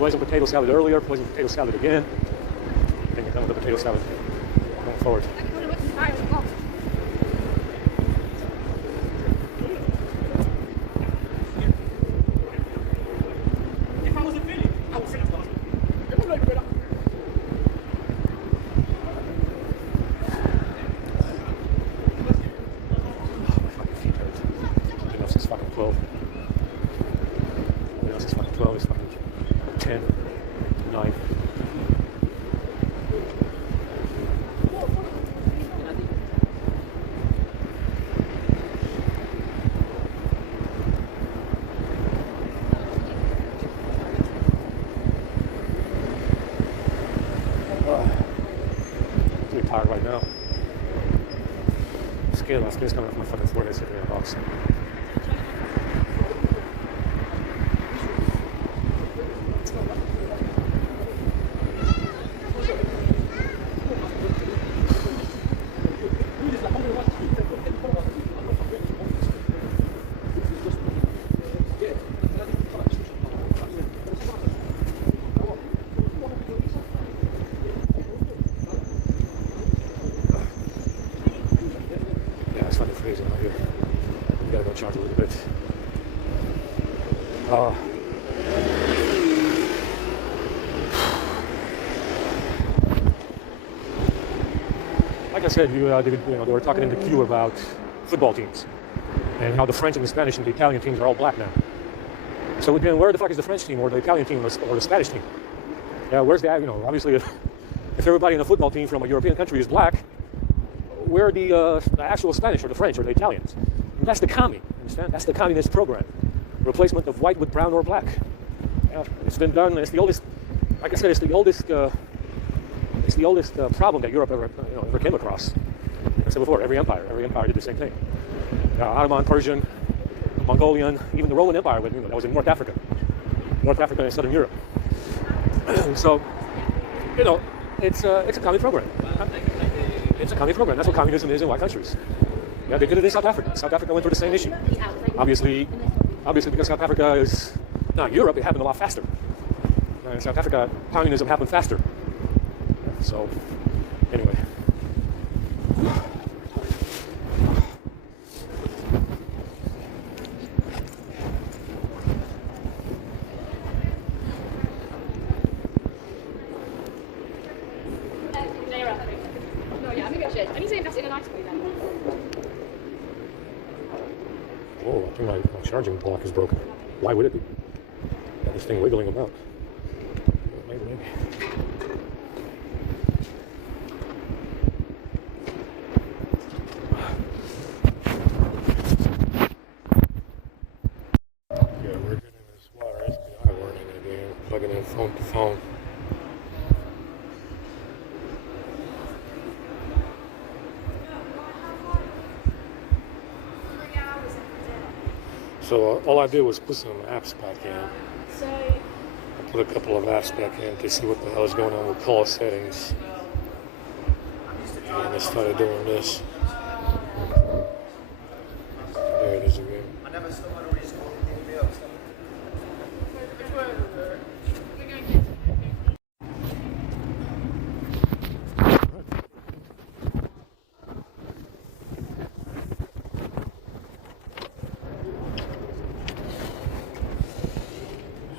Wasn't potato salad earlier, wasn't potato salad again. I think I'm done with the potato salad going forward. It's fucking 10, 9. I'm really tired right now. My skin's coming off my fucking forehead sitting in a box. Freezing out here. We gotta go charge a little bit. Like I said, they were talking in the queue about football teams and how the French and the Spanish and the Italian teams are all black now. So again, where the fuck is the French team or the Italian team or the Spanish team? Yeah, where's the, obviously if everybody in a football team from a European country is black, where are the actual Spanish or the French or the Italians? And that's the commie, understand? That's the communist program. Replacement of white with brown or black. Yeah, it's been done, it's the oldest, like I said, it's the oldest problem that Europe ever came across. Like I said before, every empire did the same thing. Ottoman, Persian, Mongolian, even the Roman Empire, that was in North Africa and Southern Europe. So, it's a commie program. It's a commie program. That's what communism is in white countries. Yeah, they did it in South Africa. South Africa went through the same issue. Obviously because South Africa is not Europe, it happened a lot faster. In South Africa, communism happened faster. So, anyway. No, yeah, maybe I should. I need to invest in a nice way then. Whoa, I think my charging block is broken. Why would it be? Got this thing wiggling about. Maybe. Yeah, we're getting this water SPI warning again. Plugging in phone to phone. So all I did was put some apps back in. So, I put a couple of apps back in to see what the hell is going on with call settings. And I started doing this. There it is again.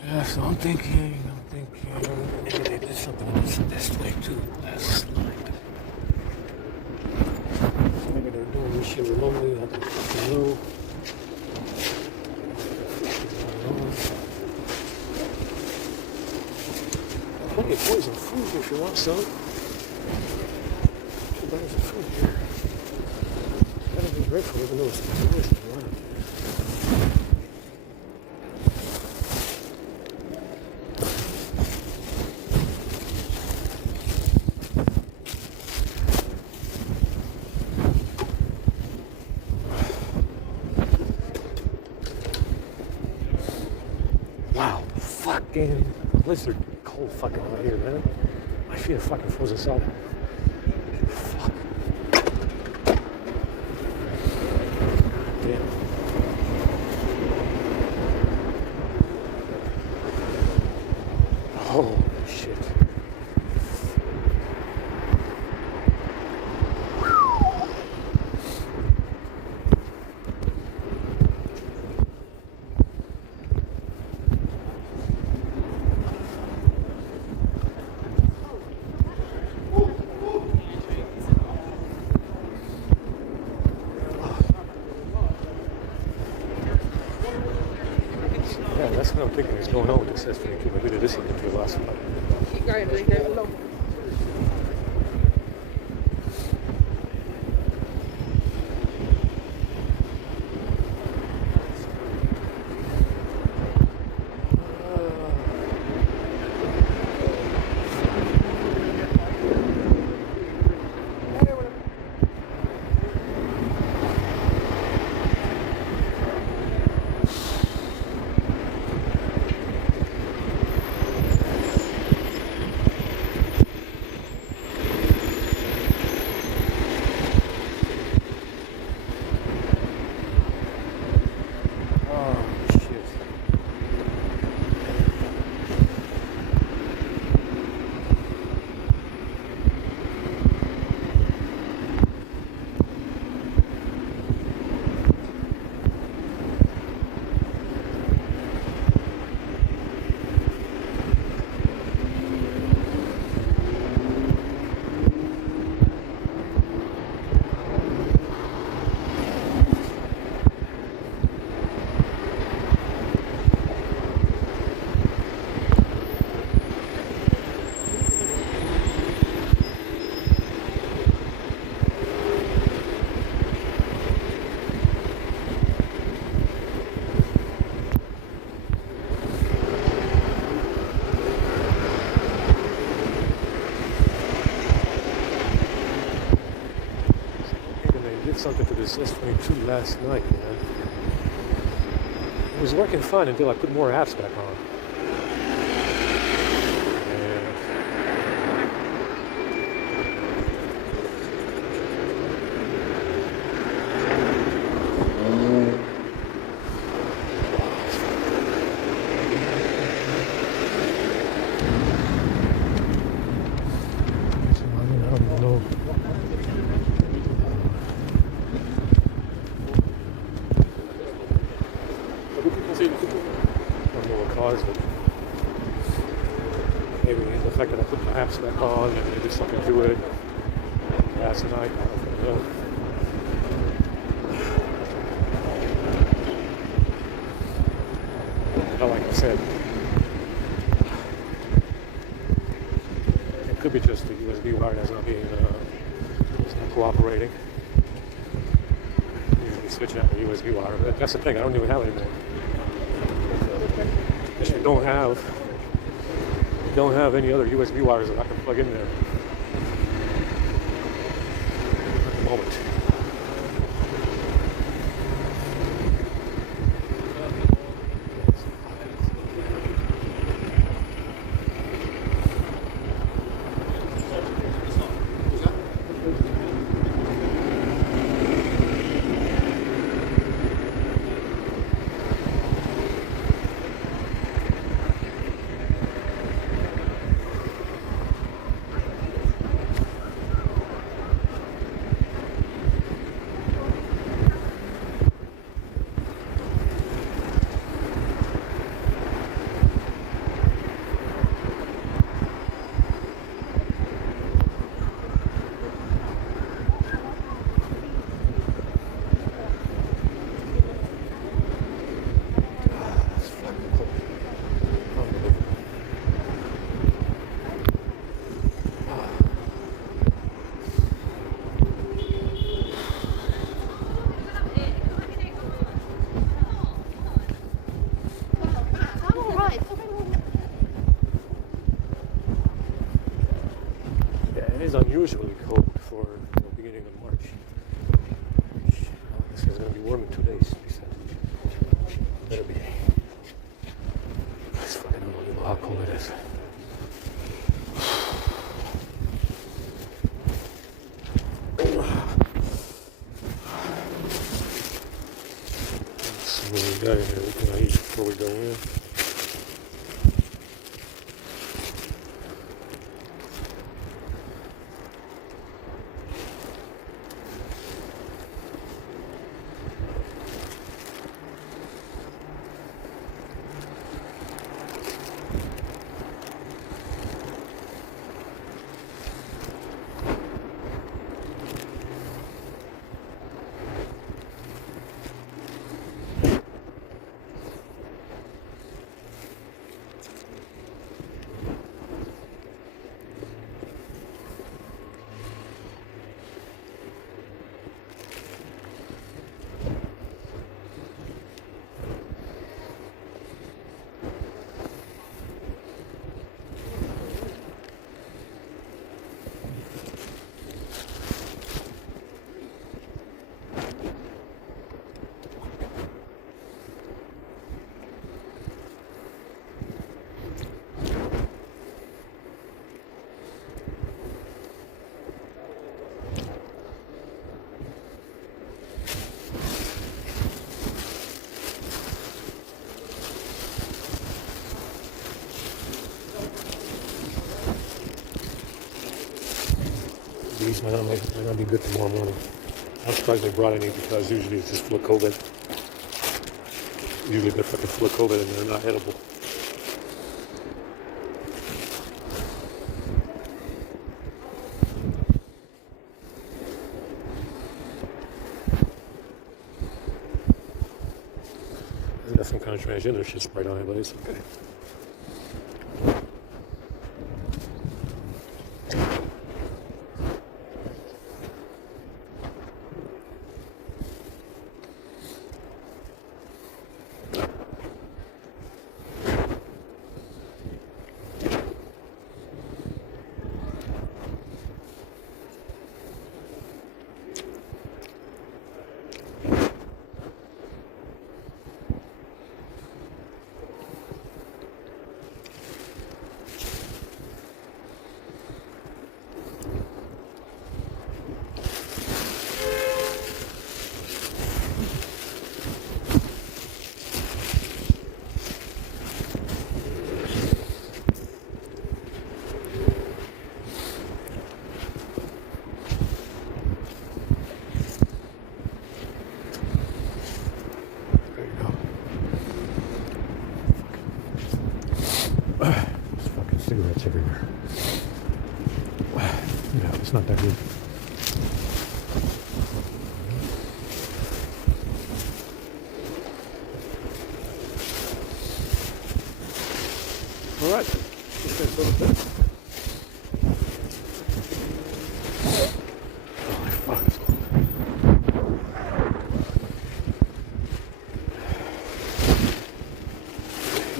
Yeah, so I'm thinking, maybe they did something this way too last night. Maybe they're doing this shit remotely, I don't fucking know. Plenty of poison food if you want some. 2 bags of food here. Gotta be grateful even though it's poison. Wow, fucking blizzard cold fucking out here, man. My feet are fucking frozen solid. Fuck. Damn. Holy shit. Yeah, that's what I'm thinking is going on with this S22. Maybe this is going to be the last one. keep going, they go along. Something to this S22 last night, man. It was working fine until I put more apps back on. the fact that I put my apps back on and maybe something to it last night. I don't know. But like I said, it could be just the USB wire that's not being, it's not cooperating. Usually switching out the USB wire, but that's the thing, I don't even have it anymore. If you don't have any other USB wires that I can plug in there at the moment. It is unusually cold for the beginning of March. This is going to be warm in 2 days, they said. Better be. It's fucking unbelievable how cold it is. Let's see what we got in here. What can I eat before we go in? These might not be good tomorrow morning. I'm surprised they brought any because usually it's just full of COVID. Usually they're fucking full of COVID and they're not edible. It's got some kind of transgender shit sprayed on it, but it's okay. cigarettes everywhere. Yeah, it's not that good. All right. Holy fuck, it's cold.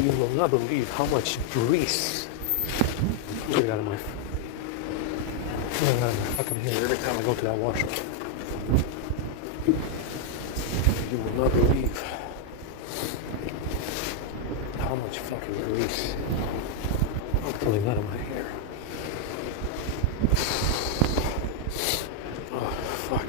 You will not believe how much grease I'm pulling out of my fucking hair every time I go to that washroom. You will not believe how much fucking grease I'm pulling out of my hair. Oh, fuck.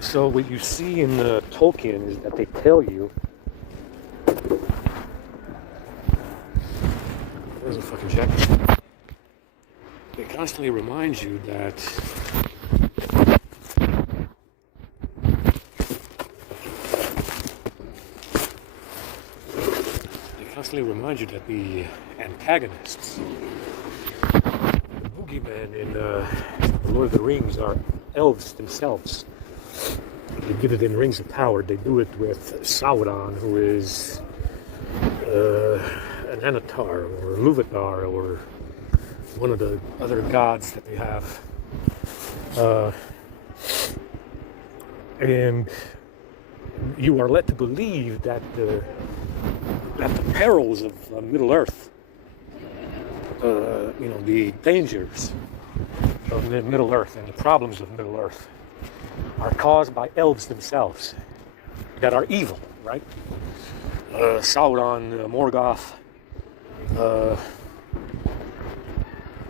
So what you see in Tolkien is that they tell you, there's a fucking jacket. They constantly remind you that the antagonists, the boogeyman in The Lord of the Rings, are elves themselves. They did it in Rings of Power. They do it with Sauron, who is an Anatar or Luvatar or one of the other gods that they have. And you are led to believe that the perils of Middle Earth, the dangers of Middle Earth and the problems of Middle Earth are caused by elves themselves that are evil, right? Sauron, Morgoth,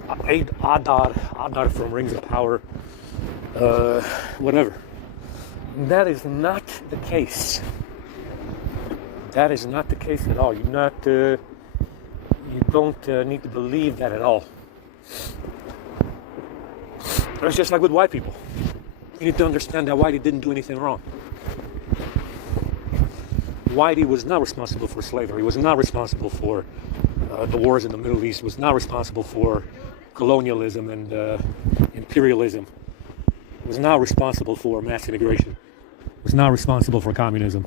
Adar from Rings of Power, whatever. That is not the case. That is not the case at all. You don't need to believe that at all. It's just like with white people. You need to understand that Whitey didn't do anything wrong. Whitey was not responsible for slavery, was not responsible for the wars in the Middle East, was not responsible for colonialism and imperialism, was not responsible for mass immigration, was not responsible for communism,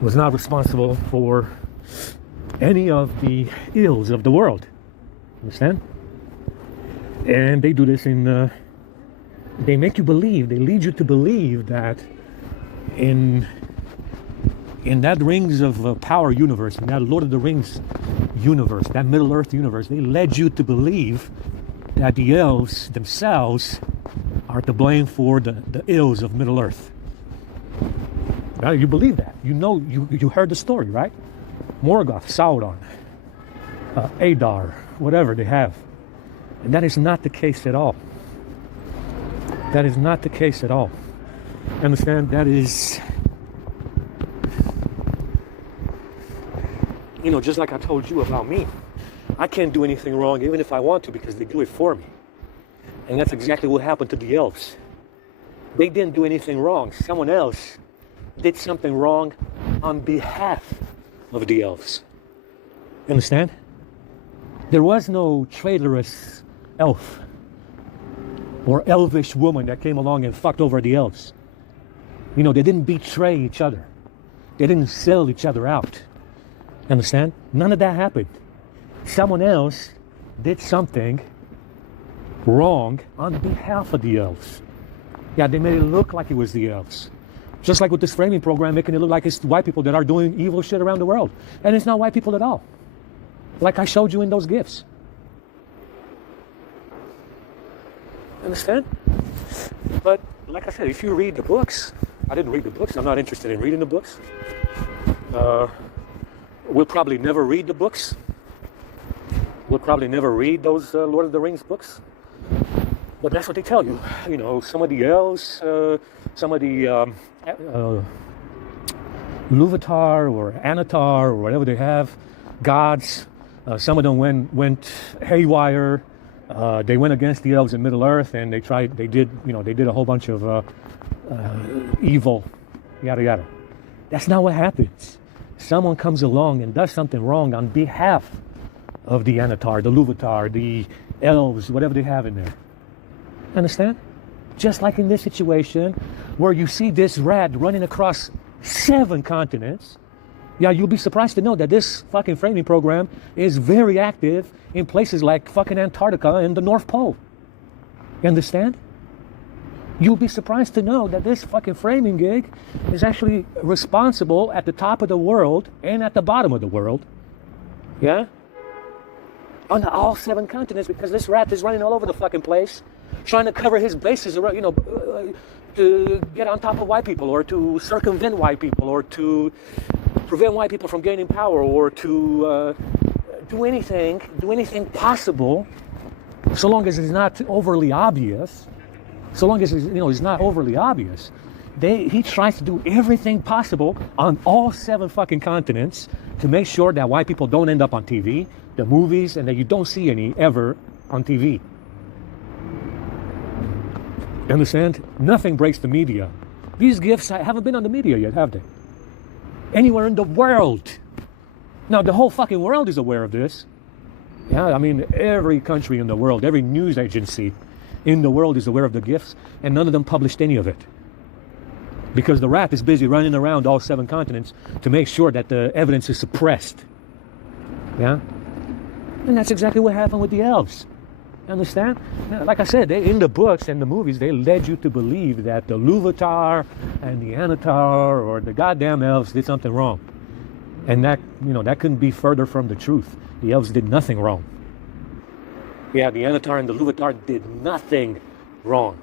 was not responsible for any of the ills of the world. Understand? And they do this in... they make you believe, they lead you to believe that in that Rings of Power universe, in that Lord of the Rings universe, that Middle Earth universe, they led you to believe that the elves themselves are to blame for the ills of Middle Earth. Now, you believe that. You know, you heard the story, right? Morgoth, Sauron, Adar, whatever they have. And that is not the case at all. That is not the case at all. Understand? That is, just like I told you about me. I can't do anything wrong even if I want to, because they do it for me. And that's exactly what happened to the elves. They didn't do anything wrong. Someone else did something wrong on behalf of the elves. You understand? There was no traitorous elf or elvish woman that came along and fucked over the elves. They didn't betray each other. They didn't sell each other out. Understand? None of that happened. Someone else did something wrong on behalf of the elves. Yeah, they made it look like it was the elves. Just like with this framing program, making it look like it's white people that are doing evil shit around the world. And it's not white people at all. Like I showed you in those gifts. Understand? But like I said, if you read the books, I didn't read the books. I'm not interested in reading the books. We'll probably never read the books. We'll probably never read those Lord of the Rings books. But that's what they tell you. You know, some of the elves, some of the Luvatar or Anatar or whatever they have, gods. Some of them went haywire. They went against the elves in Middle Earth, and they did a whole bunch of evil, yada yada. That's not what happens. Someone comes along and does something wrong on behalf of the Anatar, the Luvatar, the elves, whatever they have in there. Understand? Just like in this situation where you see this rat running across 7 continents. Yeah, you'll be surprised to know that this fucking framing program is very active in places like fucking Antarctica and the North Pole. You understand? You'll be surprised to know that this fucking framing gig is actually responsible at the top of the world and at the bottom of the world. Yeah? On all 7 continents, because this rat is running all over the fucking place, trying to cover his bases, you know, to get on top of white people, or to circumvent white people, or to prevent white people from gaining power, or to do anything possible, so long as it's not overly obvious. So long as it's not overly obvious, he tries to do everything possible on all 7 fucking continents to make sure that white people don't end up on TV, the movies, and that you don't see any ever on TV. You understand? Nothing breaks the media. These gifts haven't been on the media yet, have they? Anywhere in the world. Now, the whole fucking world is aware of this. Yeah, I mean, every country in the world, every news agency in the world is aware of the gifts, and none of them published any of it. Because the rat is busy running around all 7 continents to make sure that the evidence is suppressed. Yeah? And that's exactly what happened with the elves. Understand? Now, like I said, in the books and the movies, they led you to believe that the Luvatar and the Anatar or the goddamn elves did something wrong. And that couldn't be further from the truth. The elves did nothing wrong. Yeah, the Anatar and the Luvatar did nothing wrong.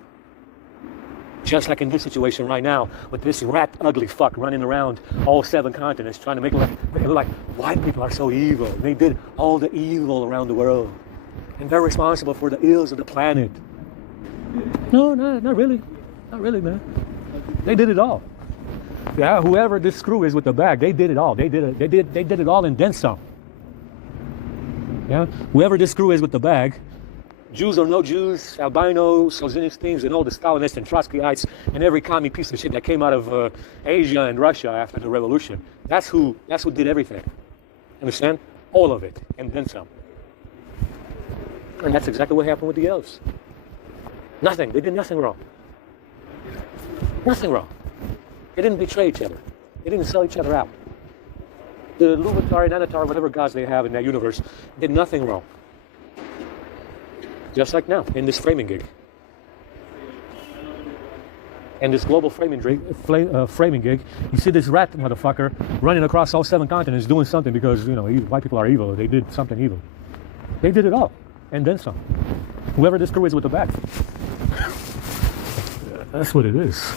Just like in this situation right now, with this rat ugly fuck running around all 7 continents trying to make it look like white people are so evil. They did all the evil around the world. And they're responsible for the ills of the planet. No, not really. Not really, man. They did it all. Yeah, whoever this screw is with the bag, they did it all. They did it all and then some. Yeah, whoever this screw is with the bag, Jews or no Jews, albinos, Solzhenitsyns, and all the Stalinists and Trotskyites, and every commie piece of shit that came out of Asia and Russia after the revolution. That's who did everything. Understand? All of it, and then some. And that's exactly what happened with the elves. Nothing. They did nothing wrong. Nothing wrong. They didn't betray each other. They didn't sell each other out. The Luvatar and Anatar, whatever gods they have in that universe, did nothing wrong. Just like now, in this framing gig. And this global framing gig, you see this rat motherfucker running across all 7 continents doing something because, white people are evil. They did something evil. They did it all. And then some. Whoever this crew is with the back. That's what it is.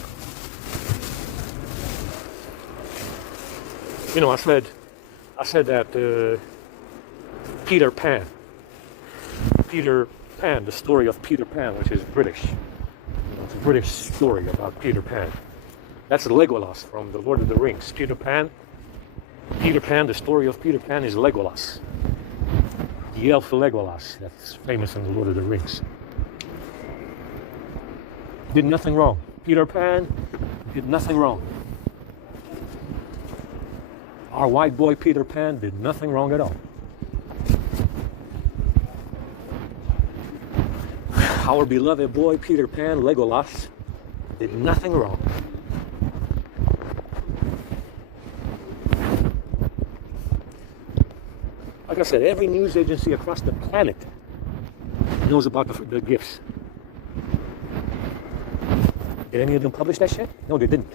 I said that Peter Pan, the story of Peter Pan, which is British. It's a British story about Peter Pan. That's Legolas from the Lord of the Rings. Peter Pan, the story of Peter Pan is Legolas. The elf Legolas, that's famous in the Lord of the Rings. Did nothing wrong. Peter Pan did nothing wrong. Our white boy Peter Pan did nothing wrong at all. Our beloved boy Peter Pan, Legolas, did nothing wrong. Like I said, every news agency across the planet knows about the gifts. Did any of them publish that shit? No, they didn't.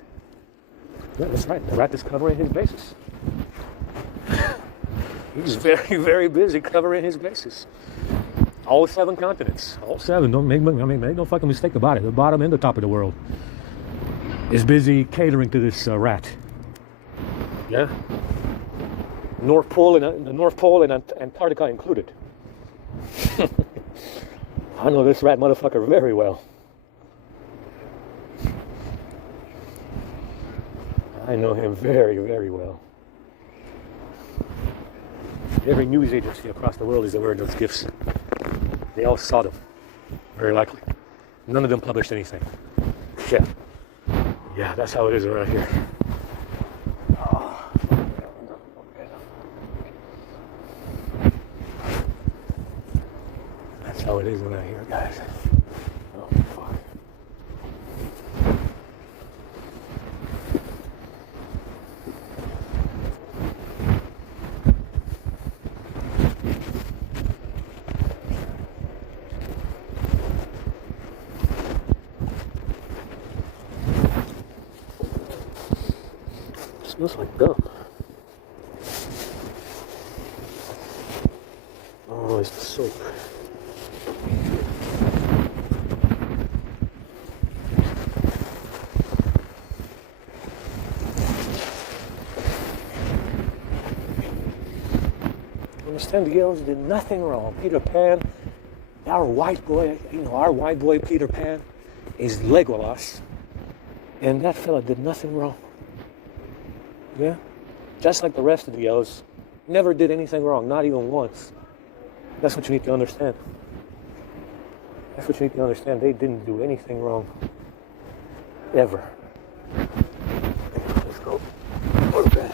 Yeah, that's right. The rat is covering his bases. He's very, very busy covering his bases. All 7 continents. All 7. Don't make no fucking mistake about it. The bottom and the top of the world is busy catering to this rat. Yeah. The North Pole and Antarctica included. I know this rat motherfucker very well. I know him very, very well. Every news agency across the world is aware of those gifts. They all saw them, very likely. None of them published anything. Yeah. Yeah, that's how it is around here. That's how it is around here, guys. Oh, fuck. Smells like gum. Oh, it's the soap. Understand the elves did nothing wrong. Peter Pan, our white boy, our white boy Peter Pan is Legolas. And that fella did nothing wrong. Yeah? Just like the rest of the elves, never did anything wrong, not even once. That's what you need to understand. That's what you need to understand. They didn't do anything wrong. Ever. Let's go. Okay.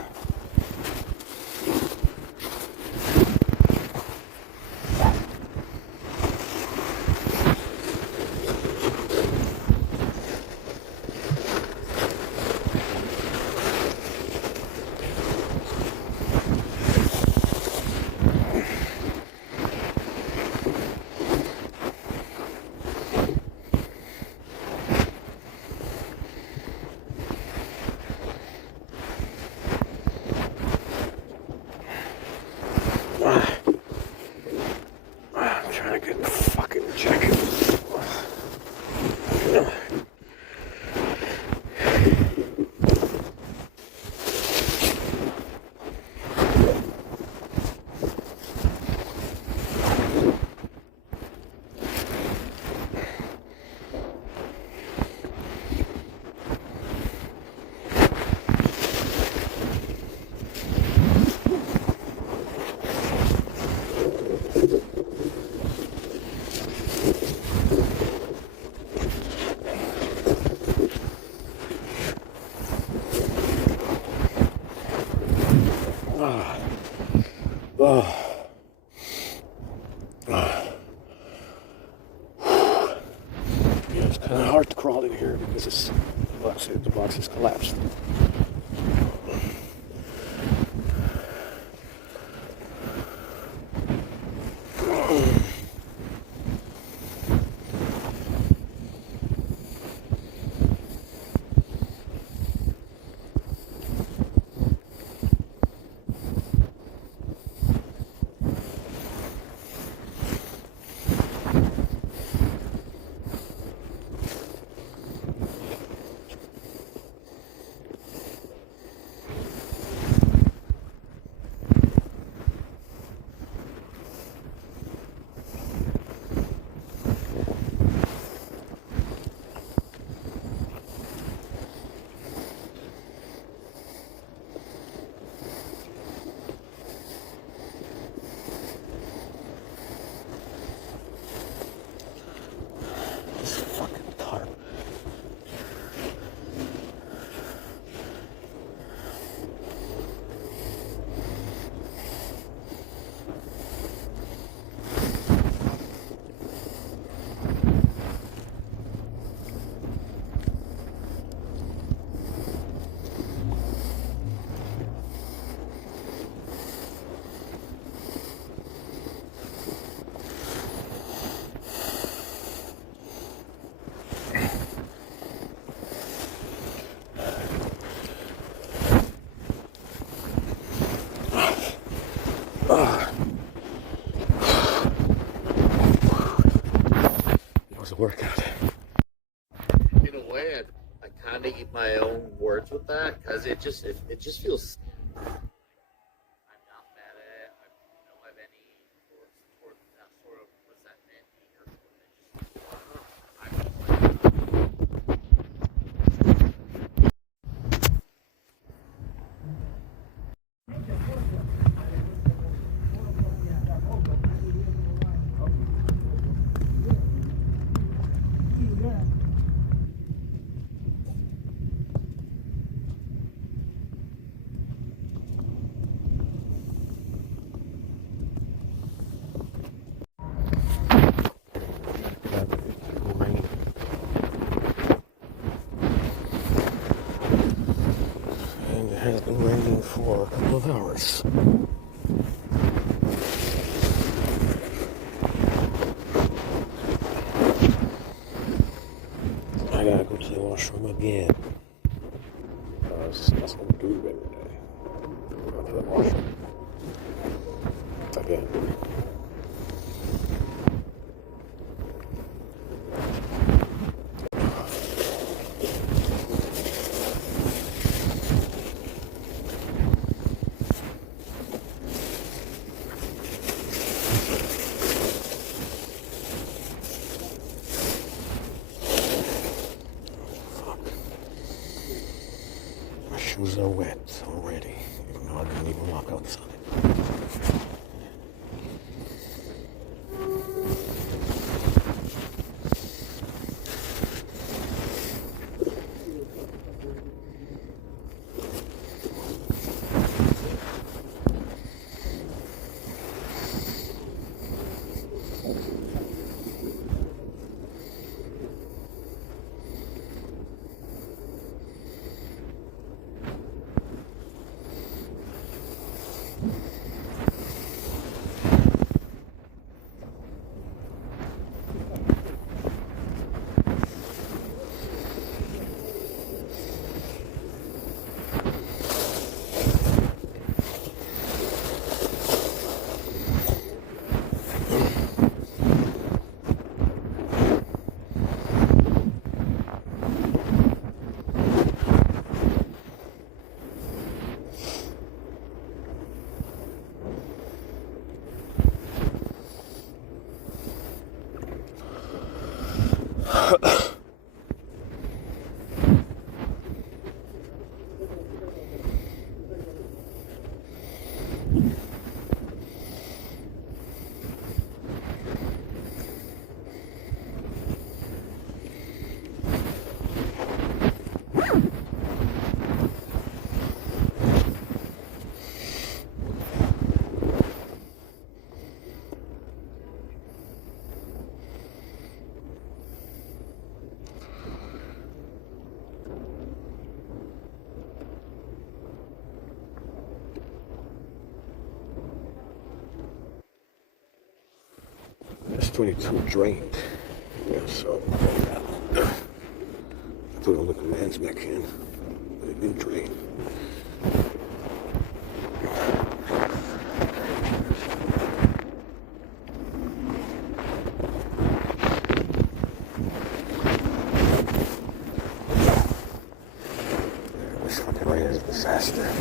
I'm trying to get the fucking jacket. Yeah, it's kind of hard to crawl in here because the box is collapsed. workout. In a way, I kind of eat my own words with that because it just feels. I'm not mad at it. I don't have any towards that sort of resentment, anger And it has been raining for a couple of hours. I gotta go to the washroom again. That's what we do every day. Go to the washroom. Again. My shoes are wet already, even though I didn't even walk outside. That's 22 drained. Yeah, so I put all the commands back in, but it didn't drain. This fucking rain is a disaster.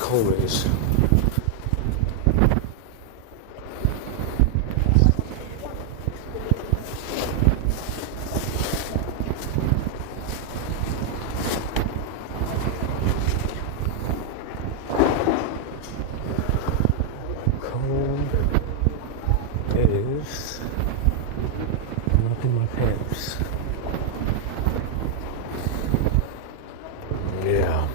cold it is. Is not in my pants. Yeah.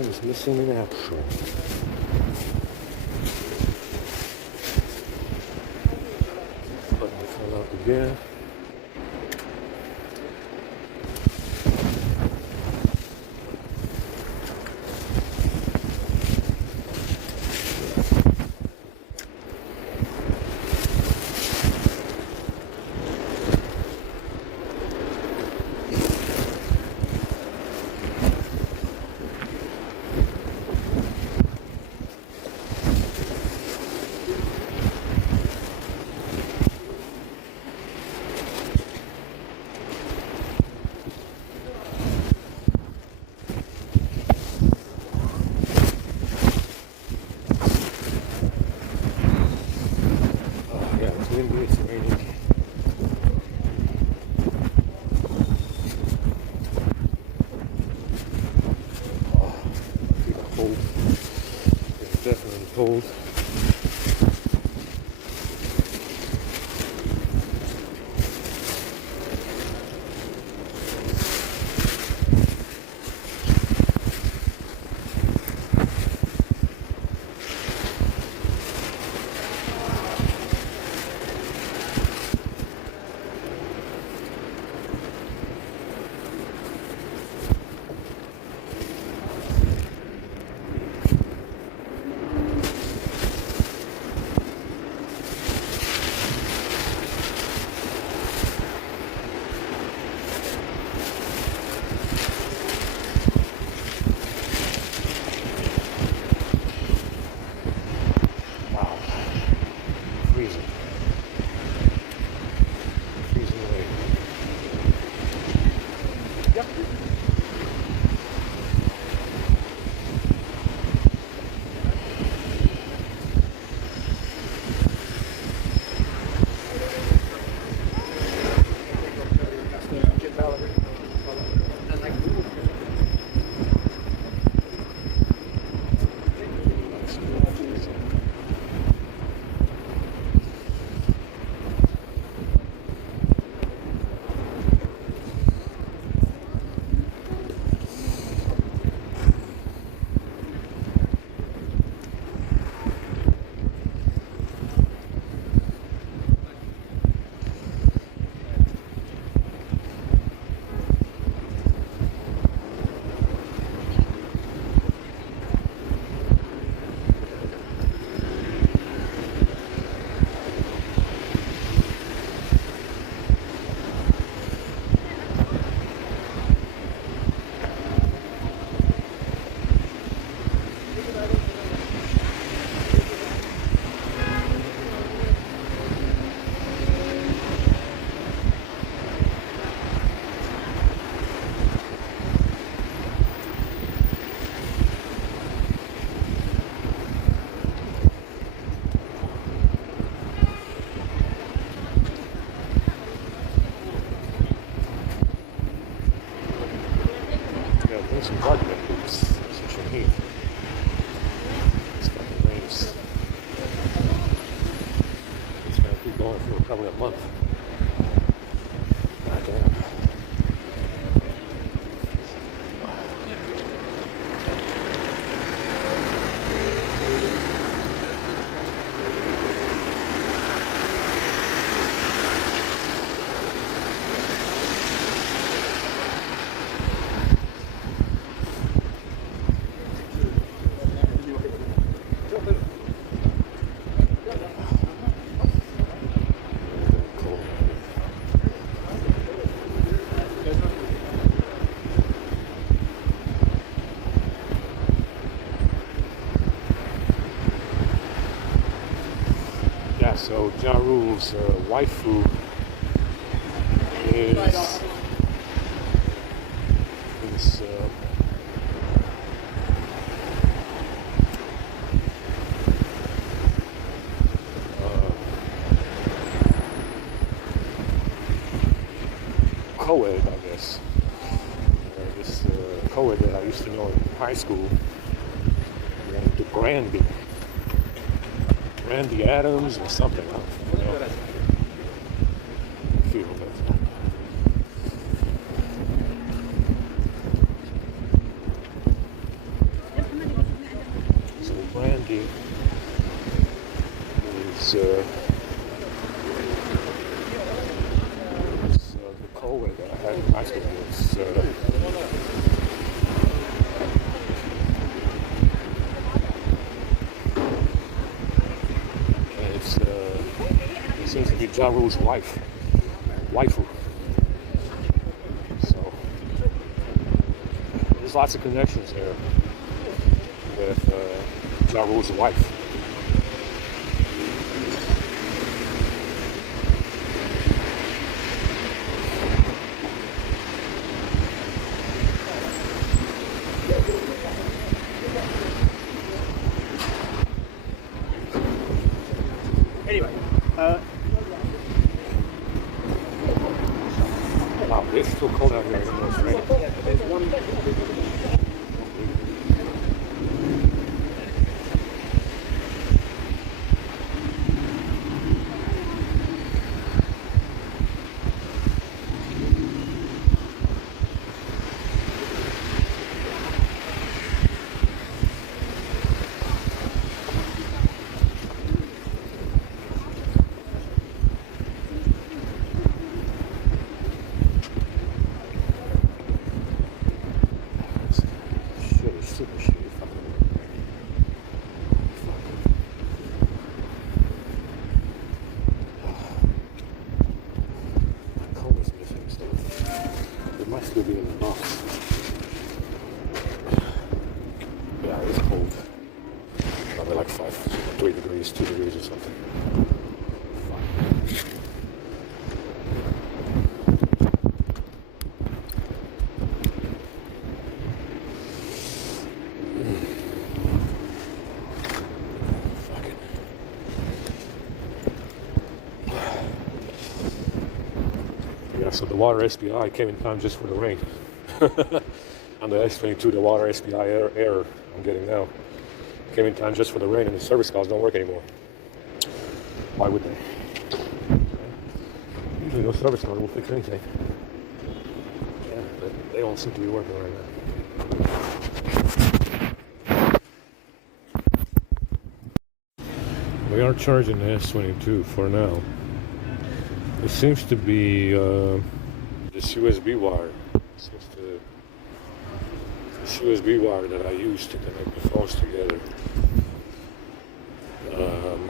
Is missing in action. Button fell out again. It's raining. Oh, feet are cold. It's definitely cold. probably a month. God damn. Yeah, so Ja Rule's waifu is this co-ed, I guess. This co-ed that I used to know in high school, named Randy Adams or something. I don't know. Feel that. So Randy is the co-ed that I had in high school. It seems to be Ja Rule's waifu. So there's lots of connections there with Ja Rule's wife. Anyway, Wow, it's still cold out here. I don't know if it's raining. there's one. Shit, it's super shitty. My coat is missing still. It might still be in the box. Yeah, it's cold. Probably like 3 degrees, 2 degrees or something. Yeah, so the water SPI came in time just for the rain. On the S22, the water SPI error I'm getting now came in time just for the rain, and the service calls don't work anymore. Why would they? Usually no service call will fix anything. Yeah, but they don't seem to be working right now. We are charging the S22 for now. It seems to be this USB wire. This USB wire that I use to connect the phones together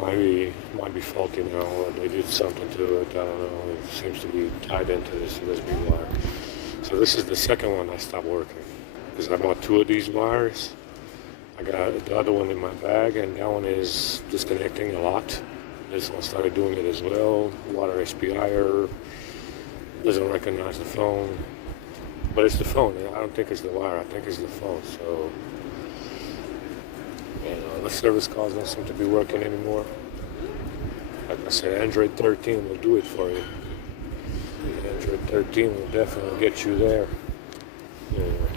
might be faulty now, or they did something to it. I don't know. It seems to be tied into this USB wire. So this is the second one that stopped working because I bought 2 of these wires. I got the other one in my bag, and that one is disconnecting a lot. This one started doing it as well. Water SPI error. Doesn't recognize the phone. But it's the phone. I don't think it's the wire. I think it's the phone. So, the service calls don't seem to be working anymore. Like I said, Android 13 will do it for you. Android 13 will definitely get you there. Yeah.